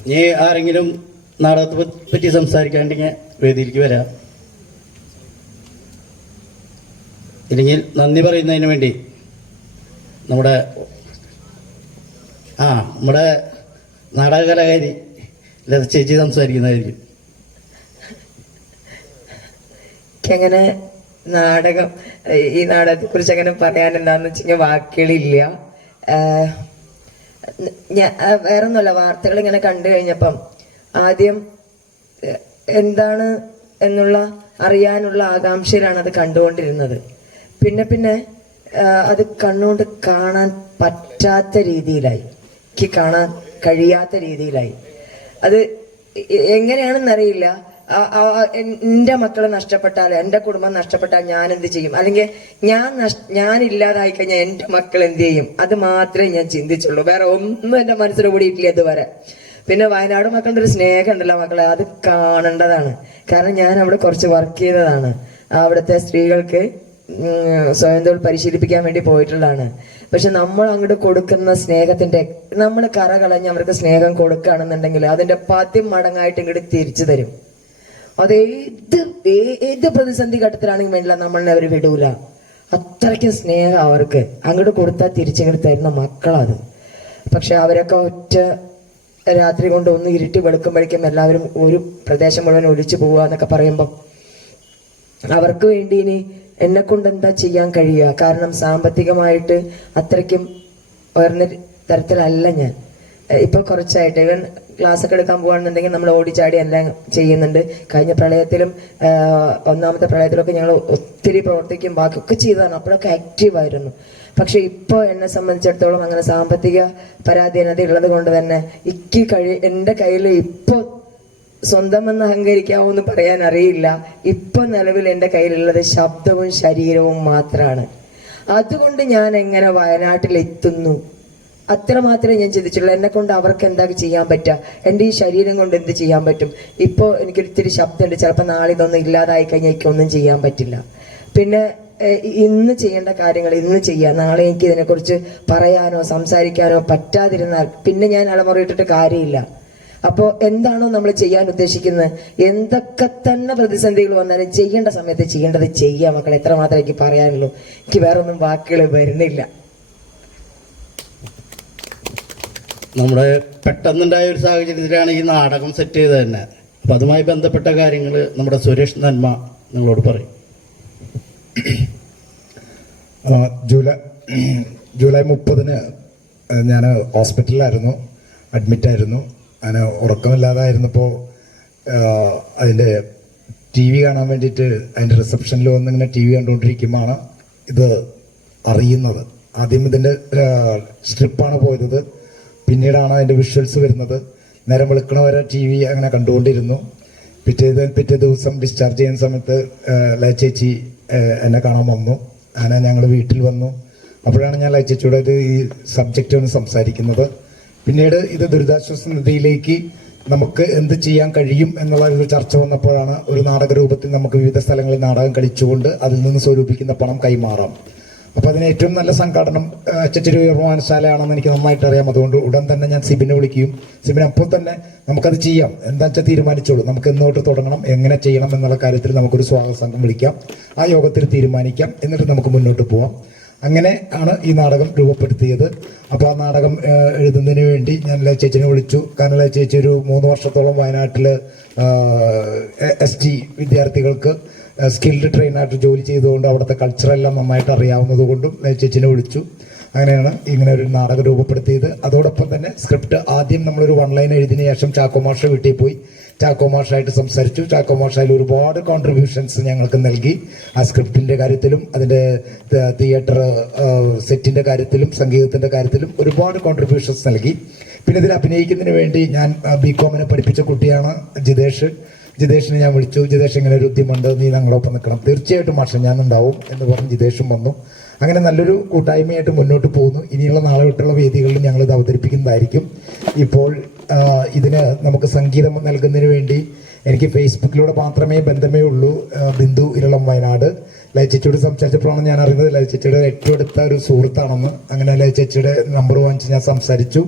ഇനി ആരെങ്കിലും നാടകത്തെ പറ്റി സംസാരിക്കാണ്ടെങ്കിൽ വേദിയിലേക്ക് വരാം. ഇല്ലെങ്കിൽ നന്ദി പറയുന്നതിന് വേണ്ടി നമ്മുടെ നാടക കലാകാരി ലത ചേച്ചി സംസാരിക്കുന്നതായിരിക്കും. അങ്ങനെ ഈ നാടകത്തെ കുറിച്ച് അങ്ങനെ പറയാൻ എന്താന്ന് വെച്ചാൽ വാക്കുകളില്ല. വേറൊന്നുമല്ല, വാർത്തകൾ ഇങ്ങനെ കണ്ടു കഴിഞ്ഞപ്പം ആദ്യം എന്താണ് എന്നുള്ള അറിയാനുള്ള ആകാംക്ഷയിലാണ് അത് കണ്ടുകൊണ്ടിരുന്നത്. പിന്നെ അത് കണ്ണുകൊണ്ട് കാണാൻ പറ്റാത്ത രീതിയിലായി, എനിക്ക് കാണാൻ കഴിയാത്ത രീതിയിലായി. അത് എങ്ങനെയാണെന്നറിയില്ല. എൻ്റെ മക്കളെ നഷ്ടപ്പെട്ടാൽ, എൻ്റെ കുടുംബം നഷ്ടപ്പെട്ടാൽ ഞാൻ എന്ത് ചെയ്യും, അല്ലെങ്കിൽ ഞാൻ ഇല്ലാതായി കഴിഞ്ഞാൽ എൻ്റെ മക്കൾ എന്ത് ചെയ്യും, അത് മാത്രമേ ഞാൻ ചിന്തിച്ചുള്ളൂ. വേറെ ഒന്നും എൻ്റെ മനസ്സിൽ കൂടിയിട്ടില്ല ഇതുവരെ. പിന്നെ വയനാട് മക്കളുടെ ഒരു സ്നേഹം ഉണ്ടല്ലോ മക്കളെ, അത് കാണേണ്ടതാണ്. കാരണം ഞാൻ അവിടെ കുറച്ച് വർക്ക് ചെയ്തതാണ്. അവിടുത്തെ സ്ത്രീകൾക്ക് സ്വയം തൊഴിൽ പരിശീലിപ്പിക്കാൻ വേണ്ടി പോയിട്ടുള്ളതാണ്. പക്ഷെ നമ്മൾ അങ്ങോട്ട് കൊടുക്കുന്ന സ്നേഹത്തിന്റെ, നമ്മൾ കറ കളഞ്ഞ് അവർക്ക് സ്നേഹം കൊടുക്കുകയാണെന്നുണ്ടെങ്കിൽ അതിന്റെ 10 മടങ്ങായിട്ട് ഇങ്ങോട്ട് തിരിച്ചു തരും. അത് ഏത് പ്രതിസന്ധി ഘട്ടത്തിലാണെങ്കിൽ വേണ്ടില്ല, നമ്മളെ അവർ വിടൂല. അത്രയ്ക്കും സ്നേഹം അവർക്ക്. അങ്ങോട്ട് കൊടുത്താൽ തിരിച്ചിങ്ങോട്ട് തരുന്ന മക്കളത്. പക്ഷെ അവരൊക്കെ ഒറ്റ രാത്രി കൊണ്ട് ഒന്ന് ഇരുട്ടി വെളുക്കുമ്പോഴേക്കും എല്ലാവരും ഒരു പ്രദേശം മുഴുവൻ ഒലിച്ചു പോവുക എന്നൊക്കെ പറയുമ്പം അവർക്ക് വേണ്ടി ഇനി എന്നെ കൊണ്ട് എന്താ ചെയ്യാൻ കഴിയുക? കാരണം സാമ്പത്തികമായിട്ട് അത്രയ്ക്കും ഉയർന്ന തരത്തിലല്ല ഞാൻ. ഇപ്പൊ കുറച്ചായിട്ട് ഇവൻ ക്ലാസ് ഒക്കെ എടുക്കാൻ പോകാണെന്നുണ്ടെങ്കിൽ നമ്മൾ ഓടിച്ചാടി എല്ലാം ചെയ്യുന്നുണ്ട്. കഴിഞ്ഞ പ്രളയത്തിലും 1ാമത്തെ പ്രളയത്തിലൊക്കെ ഞങ്ങൾ ഒത്തിരി പ്രവർത്തിക്കും, ബാക്കിയൊക്കെ ചെയ്തതാണ്. അപ്പോഴൊക്കെ ആക്റ്റീവായിരുന്നു. പക്ഷെ ഇപ്പൊ എന്നെ സംബന്ധിച്ചിടത്തോളം അങ്ങനെ സാമ്പത്തിക പരാധീനത ഉള്ളത് കൊണ്ട് തന്നെ എൻ്റെ കയ്യിൽ ഇപ്പൊ സ്വന്തമെന്ന് അഹങ്കരിക്കാവോന്ന് പറയാൻ അറിയില്ല. ഇപ്പൊ നിലവിൽ എൻ്റെ കയ്യിലുള്ളത് ശബ്ദവും ശരീരവും മാത്രമാണ്. അതുകൊണ്ട് ഞാൻ എങ്ങനെ വയനാട്ടിലെത്തുന്നു, അത്ര മാത്രമേ ഞാൻ ചിന്തിച്ചുള്ളൂ. എന്നെ കൊണ്ട് അവർക്ക് എന്താ ചെയ്യാൻ പറ്റുക, എൻ്റെ ഈ ശരീരം കൊണ്ട് എന്ത് ചെയ്യാൻ പറ്റും? ഇപ്പോൾ എനിക്കൊരിത്തിരി ശബ്ദമുണ്ട്, ചിലപ്പോൾ നാളെ ഇതൊന്നും ഇല്ലാതായി കഴിഞ്ഞാൽ എനിക്കൊന്നും ചെയ്യാൻ പറ്റില്ല. പിന്നെ ഇന്ന് ചെയ്യേണ്ട കാര്യങ്ങൾ ഇന്ന് ചെയ്യാം. നാളെ എനിക്ക് ഇതിനെക്കുറിച്ച് പറയാനോ സംസാരിക്കാനോ പറ്റാതിരുന്നാൽ പിന്നെ ഞാൻ അലമുറയിട്ടിട്ട് കാര്യമില്ല. അപ്പോൾ എന്താണോ നമ്മൾ ചെയ്യാൻ ഉദ്ദേശിക്കുന്നത്, എന്തൊക്കെ തന്നെ പ്രതിസന്ധികൾ വന്നാലും ചെയ്യേണ്ട സമയത്ത് ചെയ്യേണ്ടത് ചെയ്യാം മക്കളെ. എത്ര മാത്രമേ എനിക്ക് പറയാനുള്ളൂ. എനിക്ക് വേറൊന്നും വാക്കുകൾ വരുന്നില്ല. നമ്മുടെ പെട്ടെന്നുണ്ടായ ഒരു സാഹചര്യത്തിലാണ് ഈ നാടകം സെറ്റ് ചെയ്തത് തന്നെ. അപ്പം അതുമായി ബന്ധപ്പെട്ട കാര്യങ്ങൾ നമ്മുടെ സുരേഷ് നന്മ നിങ്ങളോട് പറയും. ജൂലൈ 30 ഞാൻ ഹോസ്പിറ്റലിലായിരുന്നു, അഡ്മിറ്റായിരുന്നു. ഞാൻ ഉറക്കമില്ലാതായിരുന്നപ്പോൾ അതിൻ്റെ ടി വി കാണാൻ വേണ്ടിയിട്ട് അതിൻ്റെ റിസപ്ഷനിൽ വന്നിങ്ങനെ ടി വി കണ്ടുകൊണ്ടിരിക്കുമ്പോഴാണ് ഇത് അറിയുന്നത്. ആദ്യം ഇതിൻ്റെ സ്ട്രിപ്പാണ് പോയത്, പിന്നീടാണ് അതിൻ്റെ വിഷ്വൽസ് വരുന്നത്. നേരം വെളുക്കണ വരെ ടി വി അങ്ങനെ കണ്ടുകൊണ്ടിരുന്നു. പിറ്റേ ദിവസം ഡിസ്ചാർജ് ചെയ്യുന്ന സമയത്ത് ചേച്ചി എന്നെ കാണാൻ വന്നു. അങ്ങനെ ഞങ്ങൾ വീട്ടിൽ വന്നു. അപ്പോഴാണ് ഞാൻ ചേച്ചിയോട് ഈ സബ്ജക്റ്റ് ഒന്ന് സംസാരിക്കുന്നത്. പിന്നീട് ഇത് ദുരിതാശ്വാസ നിധിയിലേക്ക് നമുക്ക് എന്ത് ചെയ്യാൻ കഴിയും എന്നുള്ള ഒരു ചർച്ച വന്നപ്പോഴാണ് ഒരു നാടക രൂപത്തിൽ നമുക്ക് വിവിധ സ്ഥലങ്ങളിൽ നാടകം കളിച്ചുകൊണ്ട് അതിൽ നിന്ന് സ്വരൂപിക്കുന്ന പണം കൈമാറാം. അപ്പോൾ അതിന് ഏറ്റവും നല്ല സംഘാടനം ചെറ്റൂർ വായനശാലയാണെന്ന് എനിക്ക് നന്നായിട്ട് അറിയാം. അതുകൊണ്ട് ഉടൻ തന്നെ ഞാൻ സിബിനെ വിളിക്കുകയും സിബിനെ അപ്പോൾ തന്നെ നമുക്കത് ചെയ്യാം, എന്താ വെച്ചാൽ തീരുമാനിച്ചോളൂ, നമുക്ക് എന്നോട്ട് തുടങ്ങണം, എങ്ങനെ ചെയ്യണം എന്നുള്ള കാര്യത്തിൽ നമുക്കൊരു സ്വാഗത സംഘം വിളിക്കാം, ആ യോഗത്തിൽ തീരുമാനിക്കാം, എന്നിട്ട് നമുക്ക് മുന്നോട്ട് പോവാം. അങ്ങനെ ആണ് ഈ നാടകം രൂപപ്പെടുത്തിയത്. അപ്പോൾ ആ നാടകം എഴുതുന്നതിന് വേണ്ടി ഞാൻ ചേച്ചിനെ വിളിച്ചു. കാരണം ചേച്ചി ഒരു 3 വർഷത്തോളം വയനാട്ടിൽ ST വിദ്യാർത്ഥികൾക്ക് സ്കിൽഡ് ട്രെയിനായിട്ട് ജോലി ചെയ്തുകൊണ്ട് അവിടുത്തെ കൾച്ചറെല്ലാം നന്നായിട്ട് അറിയാവുന്നത് കൊണ്ടും ചേച്ചിനെ വിളിച്ചു. അങ്ങനെയാണ് ഇങ്ങനെ ഒരു നാടകം രൂപപ്പെടുത്തിയത്. അതോടൊപ്പം തന്നെ സ്ക്രിപ്റ്റ് ആദ്യം നമ്മളൊരു 1 ലൈൻ എഴുതിയതിനു ശേഷം ചാക്കോ മാഷ വീട്ടിൽ പോയി ചാക്കോ മാഷായിട്ട് സംസാരിച്ചു. ചാക്കോ മാഷയിൽ ഒരുപാട് കോൺട്രിബ്യൂഷൻസ് ഞങ്ങൾക്ക് നൽകി. ആ സ്ക്രിപ്റ്റിൻ്റെ കാര്യത്തിലും അതിൻ്റെ തിയേറ്റർ സെറ്റിൻ്റെ കാര്യത്തിലും സംഗീതത്തിൻ്റെ കാര്യത്തിലും ഒരുപാട് കോൺട്രിബ്യൂഷൻസ് നൽകി. പിന്നെ ഇതിൽ അഭിനയിക്കുന്നതിന് വേണ്ടി ഞാൻ BCom പഠിപ്പിച്ച കുട്ടിയാണ് ജിതേഷിനെ ഞാൻ വിളിച്ചു. ജിതേഷ് ഇങ്ങനെ ഒരു ഉദ്യമമുണ്ട്, നീ ഞങ്ങളൊപ്പം നിൽക്കണം. തീർച്ചയായിട്ടും മാഷ ഞാൻ ഉണ്ടാവും എന്ന് പറഞ്ഞ് ജിതേഷും വന്നു. അങ്ങനെ നല്ലൊരു കൂട്ടായ്മയായിട്ട് മുന്നോട്ട് പോകുന്നു. ഇനിയുള്ള നാളെ വിട്ടുള്ള വേദികളിൽ ഞങ്ങളിത് അവതരിപ്പിക്കുന്നതായിരിക്കും. ഇപ്പോൾ ഇതിന് നമുക്ക് സംഗീതം നൽകുന്നതിന് വേണ്ടി എനിക്ക് ഫേസ്ബുക്കിലൂടെ മാത്രമേ ബന്ധമേ ഉള്ളൂ. ബിന്ദു ഇരളം വയനാട്. ലൈച്ചേച്ചിയോട് സംസാരിച്ചപ്പോഴാണ് ഞാൻ അറിയുന്നത് ലൈച്ചേച്ചിയുടെ ഏറ്റവും അടുത്ത ഒരു സുഹൃത്താണെന്ന്. അങ്ങനെ ലൈച്ചേച്ചിയുടെ നമ്പർ വാങ്ങിച്ച് ഞാൻ സംസാരിച്ചു.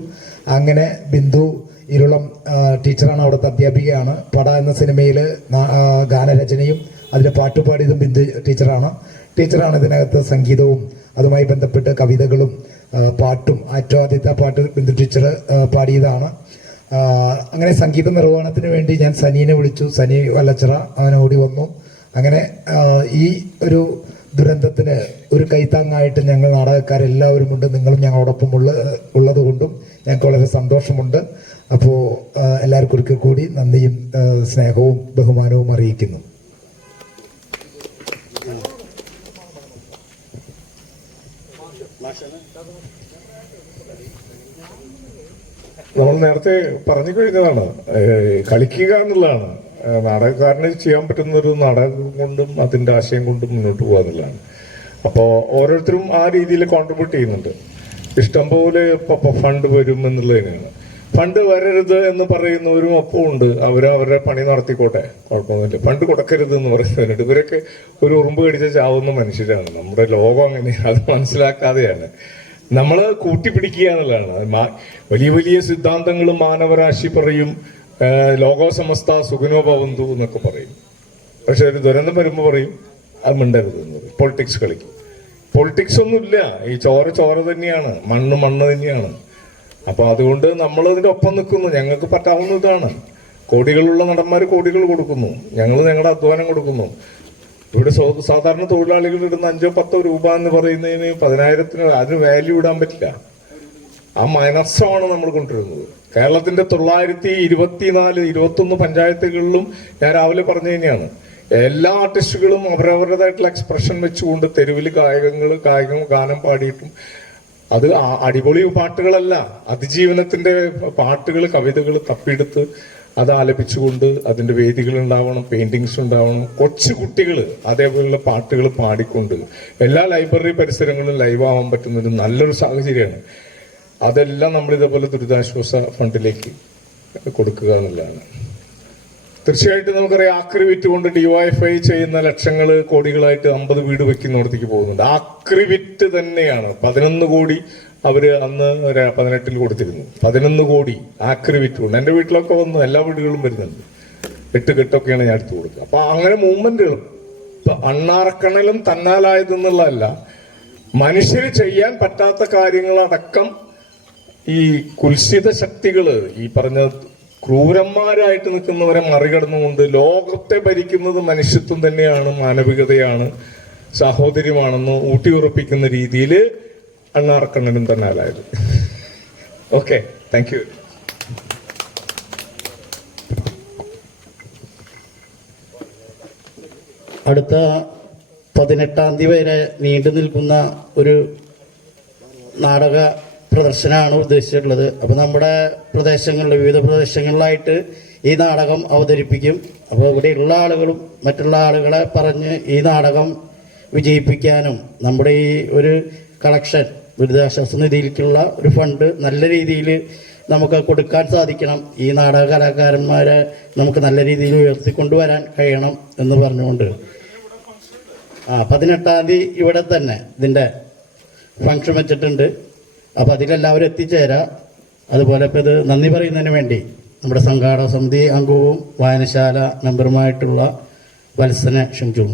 അങ്ങനെ ബിന്ദു ഇരുളം ടീച്ചറാണ്, അവിടുത്തെ അധ്യാപികയാണ്. പട എന്ന സിനിമയിൽ ഗാനരചനയും അതിൻ്റെ പാട്ടുപാടിയതും ബിന്ദു ടീച്ചറാണ് ഇതിനകത്ത് സംഗീതവും അതുമായി ബന്ധപ്പെട്ട് കവിതകളും പാട്ടും. ഏറ്റവും ആദ്യത്തെ പാട്ട് ബിന്ദു ടീച്ചർ പാടിയതാണ്. അങ്ങനെ സംഗീത നിർവഹണത്തിന് വേണ്ടി ഞാൻ സനീനെ വിളിച്ചു. സനി വല്ലച്ചിറ അവൻ ഓടി വന്നു. അങ്ങനെ ഈ ഒരു ദുരന്തത്തിന് ഒരു കൈത്താങ്ങായിട്ട് ഞങ്ങൾ നാടകക്കാരെല്ലാവരും ഉണ്ട്. നിങ്ങളും ഞങ്ങളോടൊപ്പം ഉള്ളത് കൊണ്ടും ഞങ്ങൾക്ക് വളരെ സന്തോഷമുണ്ട്. അപ്പോൾ എല്ലാവർക്കും ഒരിക്കൽ കൂടി നന്ദിയും സ്നേഹവും ബഹുമാനവും അറിയിക്കുന്നു. നമ്മൾ നേരത്തെ പറഞ്ഞു കഴിഞ്ഞതാണ്, കളിക്കുക എന്നുള്ളതാണ് നാടകക്കാരന് ചെയ്യാൻ പറ്റുന്ന ഒരു നാടകം കൊണ്ടും അതിൻ്റെ ആശയം കൊണ്ടും മുന്നോട്ട് പോകുക എന്നുള്ളതാണ്. അപ്പോൾ ഓരോരുത്തരും ആ രീതിയിൽ കോൺട്രിബ്യൂട്ട് ചെയ്യുന്നുണ്ട്. ഇഷ്ടംപോലെ ഫണ്ട് വരും എന്നുള്ളതിനാണ്. ഫണ്ട് വരരുത് എന്ന് പറയുന്നവരും ഒപ്പം ഉണ്ട്. അവരവരുടെ പണി നടത്തിക്കോട്ടെ, കുഴപ്പമൊന്നുമില്ല. ഫണ്ട് കൊടുക്കരുത് എന്ന് പറയുന്നവരുണ്ട്. ഇവരൊക്കെ ഒരു ഉറുമ്പ് കടിച്ച ചാവുന്ന മനുഷ്യരാണ്. നമ്മുടെ ലോകം അങ്ങനെ അത് മനസ്സിലാക്കാതെയാണ് നമ്മൾ കൂട്ടിപ്പിടിക്കുക എന്നുള്ളതാണ്. വലിയ വലിയ സിദ്ധാന്തങ്ങളും മാനവരാശി പറയും, ലോകോ സമസ്ത സുഖനോ ഭവന്തു എന്നൊക്കെ പറയും. പക്ഷെ ഒരു ദുരന്തം വരുമ്പോൾ പറയും അത് മിണ്ടരുത് എന്ന് പറയും. പൊളിറ്റിക്സ് കളിക്കും. പൊളിറ്റിക്സ് ഒന്നുമില്ല, ഈ ചോര തന്നെയാണ്, മണ്ണ് തന്നെയാണ്. അപ്പൊ അതുകൊണ്ട് നമ്മൾ ഇതിന്റെ ഒപ്പം നിൽക്കുന്നു. ഞങ്ങൾക്ക് പറ്റാവുന്ന ഇതാണ്. കോടികളുള്ള നടന്മാർ കോടികൾ കൊടുക്കുന്നു, ഞങ്ങൾ ഞങ്ങളുടെ അധ്വാനം കൊടുക്കുന്നു. ഇവിടെ സാധാരണ തൊഴിലാളികൾ ഇടുന്ന 5-10 രൂപ എന്ന് പറയുന്നതിന് 10,000 അതിന് വാല്യൂ ഇടാൻ പറ്റില്ല. ആ മനസ്സാണ് നമ്മൾ കൊണ്ടുവരുന്നത്. കേരളത്തിന്റെ 924-21 പഞ്ചായത്തുകളിലും ഞാൻ രാവിലെ പറഞ്ഞു തന്നെയാണ്, എല്ലാ ആർട്ടിസ്റ്റുകളും അവരവരുടേതായിട്ടുള്ള എക്സ്പ്രഷൻ വെച്ചുകൊണ്ട് തെരുവിൽ ഗാനം പാടിയിട്ടും അത് അടിപൊളി പാട്ടുകളല്ല, അതിജീവനത്തിന്റെ പാട്ടുകൾ, കവിതകൾ തപ്പിയെടുത്ത് അത് ആലപിച്ചുകൊണ്ട് അതിന്റെ വേദികൾ ഉണ്ടാവണം, പെയിന്റിങ്സ് ഉണ്ടാവണം. കൊച്ചു കുട്ടികൾ അതേപോലുള്ള പാട്ടുകൾ പാടിക്കൊണ്ട് എല്ലാ ലൈബ്രറി പരിസരങ്ങളിലും ലൈവ് ആവാൻ പറ്റുന്ന ഒരു നല്ലൊരു സാഹചര്യമാണ്. അതെല്ലാം നമ്മൾ ഇതേപോലെ ദുരിതാശ്വാസ ഫണ്ടിലേക്ക് കൊടുക്കുക എന്നുള്ളതാണ്. തീർച്ചയായിട്ടും നമുക്കറിയാം, ആക്രി വിറ്റുകൊണ്ട് DYFI ചെയ്യുന്ന ലക്ഷങ്ങൾ കോടികളായിട്ട് 50 വീട് വെക്കുന്നിടത്തേക്ക് പോകുന്നുണ്ട്. ആക്രി വിറ്റ് തന്നെയാണ് 11 കോടി അവര് അന്ന് 18 കൊടുത്തിരുന്നു. 11 കോടി ആക്രി വിറ്റുകൊണ്ട്. എൻ്റെ വീട്ടിലൊക്കെ വന്ന് എല്ലാ വീടുകളും വരുന്നുണ്ട്. 8 കെട്ടൊക്കെയാണ് ഞാൻ എടുത്തു കൊടുക്കുക. അപ്പൊ അങ്ങനെ മൂവ്മെന്റുകൾ അണ്ണാറക്കണലും തന്നാലായതെന്നുള്ളതല്ല, മനുഷ്യര് ചെയ്യാൻ പറ്റാത്ത കാര്യങ്ങളടക്കം ഈ കുൽസിത ശക്തികള്, ഈ പറഞ്ഞ ക്രൂരന്മാരായിട്ട് നിൽക്കുന്നവരെ മറികടന്നുകൊണ്ട് ലോകത്തെ ഭരിക്കുന്നത് മനുഷ്യത്വം തന്നെയാണ്, മാനവികതയാണ്, സാഹോദര്യമാണെന്ന് ഊട്ടിയുറപ്പിക്കുന്ന രീതിയിൽ അണ്ണാറക്കണ്ണനും തന്നാലായത്. Okay, thank you. അടുത്ത 18-ാം തീയതി വരെ നീണ്ടു നിൽക്കുന്ന ഒരു നാടക പ്രദർശനമാണ് ഉദ്ദേശിച്ചിട്ടുള്ളത്. അപ്പോൾ നമ്മുടെ പ്രദേശങ്ങളിൽ, വിവിധ പ്രദേശങ്ങളിലായിട്ട് ഈ നാടകം അവതരിപ്പിക്കും. അപ്പോൾ ഇവിടെയുള്ള ആളുകളും മറ്റുള്ള ആളുകളെ പറഞ്ഞ് ഈ നാടകം വിജയിപ്പിക്കാനും നമ്മുടെ ഈ ഒരു കളക്ഷൻ ദുരിതാശ്വാസ നിധിയിലേക്കുള്ള ഒരു ഫണ്ട് നല്ല രീതിയിൽ നമുക്ക് കൊടുക്കാൻ സാധിക്കണം. ഈ നാടക കലാകാരന്മാരെ നമുക്ക് നല്ല രീതിയിൽ ഉയർത്തിക്കൊണ്ടുവരാൻ കഴിയണം എന്ന് പറഞ്ഞുകൊണ്ട് 18-ാം തീയതി ഇവിടെ തന്നെ ഇതിൻ്റെ ഫംഗ്ഷൻ വെച്ചിട്ടുണ്ട്. അപ്പോൾ അതിലെല്ലാവരും എത്തിച്ചേരാം. അതുപോലെ ഇപ്പോൾ ഇത് നന്ദി പറയുന്നതിന് വേണ്ടി നമ്മുടെ സംഘാടക സമിതി അംഗവും വായനശാല മെമ്പറുമായിട്ടുള്ള വത്സനെ ക്ഷണിച്ചു.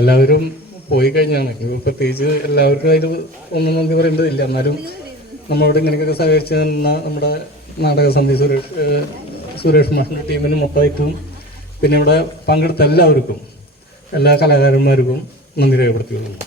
എല്ലാവരും പോയി കഴിഞ്ഞാണ്. ഇപ്പോൾ പ്രത്യേകിച്ച് എല്ലാവർക്കും അതിൽ ഒന്നും നന്ദി പറയേണ്ടതില്ല. എന്നാലും നമ്മളോട് ഇങ്ങനെയൊക്കെ സഹകരിച്ച് തന്ന നമ്മുടെ നാടക സമിതി സുരേഷ് മാഷിൻ്റെ ടീമിന് മൊത്തമായിട്ടും പിന്നെ ഇവിടെ പങ്കെടുത്ത എല്ലാവർക്കും, എല്ലാ കലാകാരന്മാർക്കും നന്ദി രേഖപ്പെടുത്തിയിരുന്നു.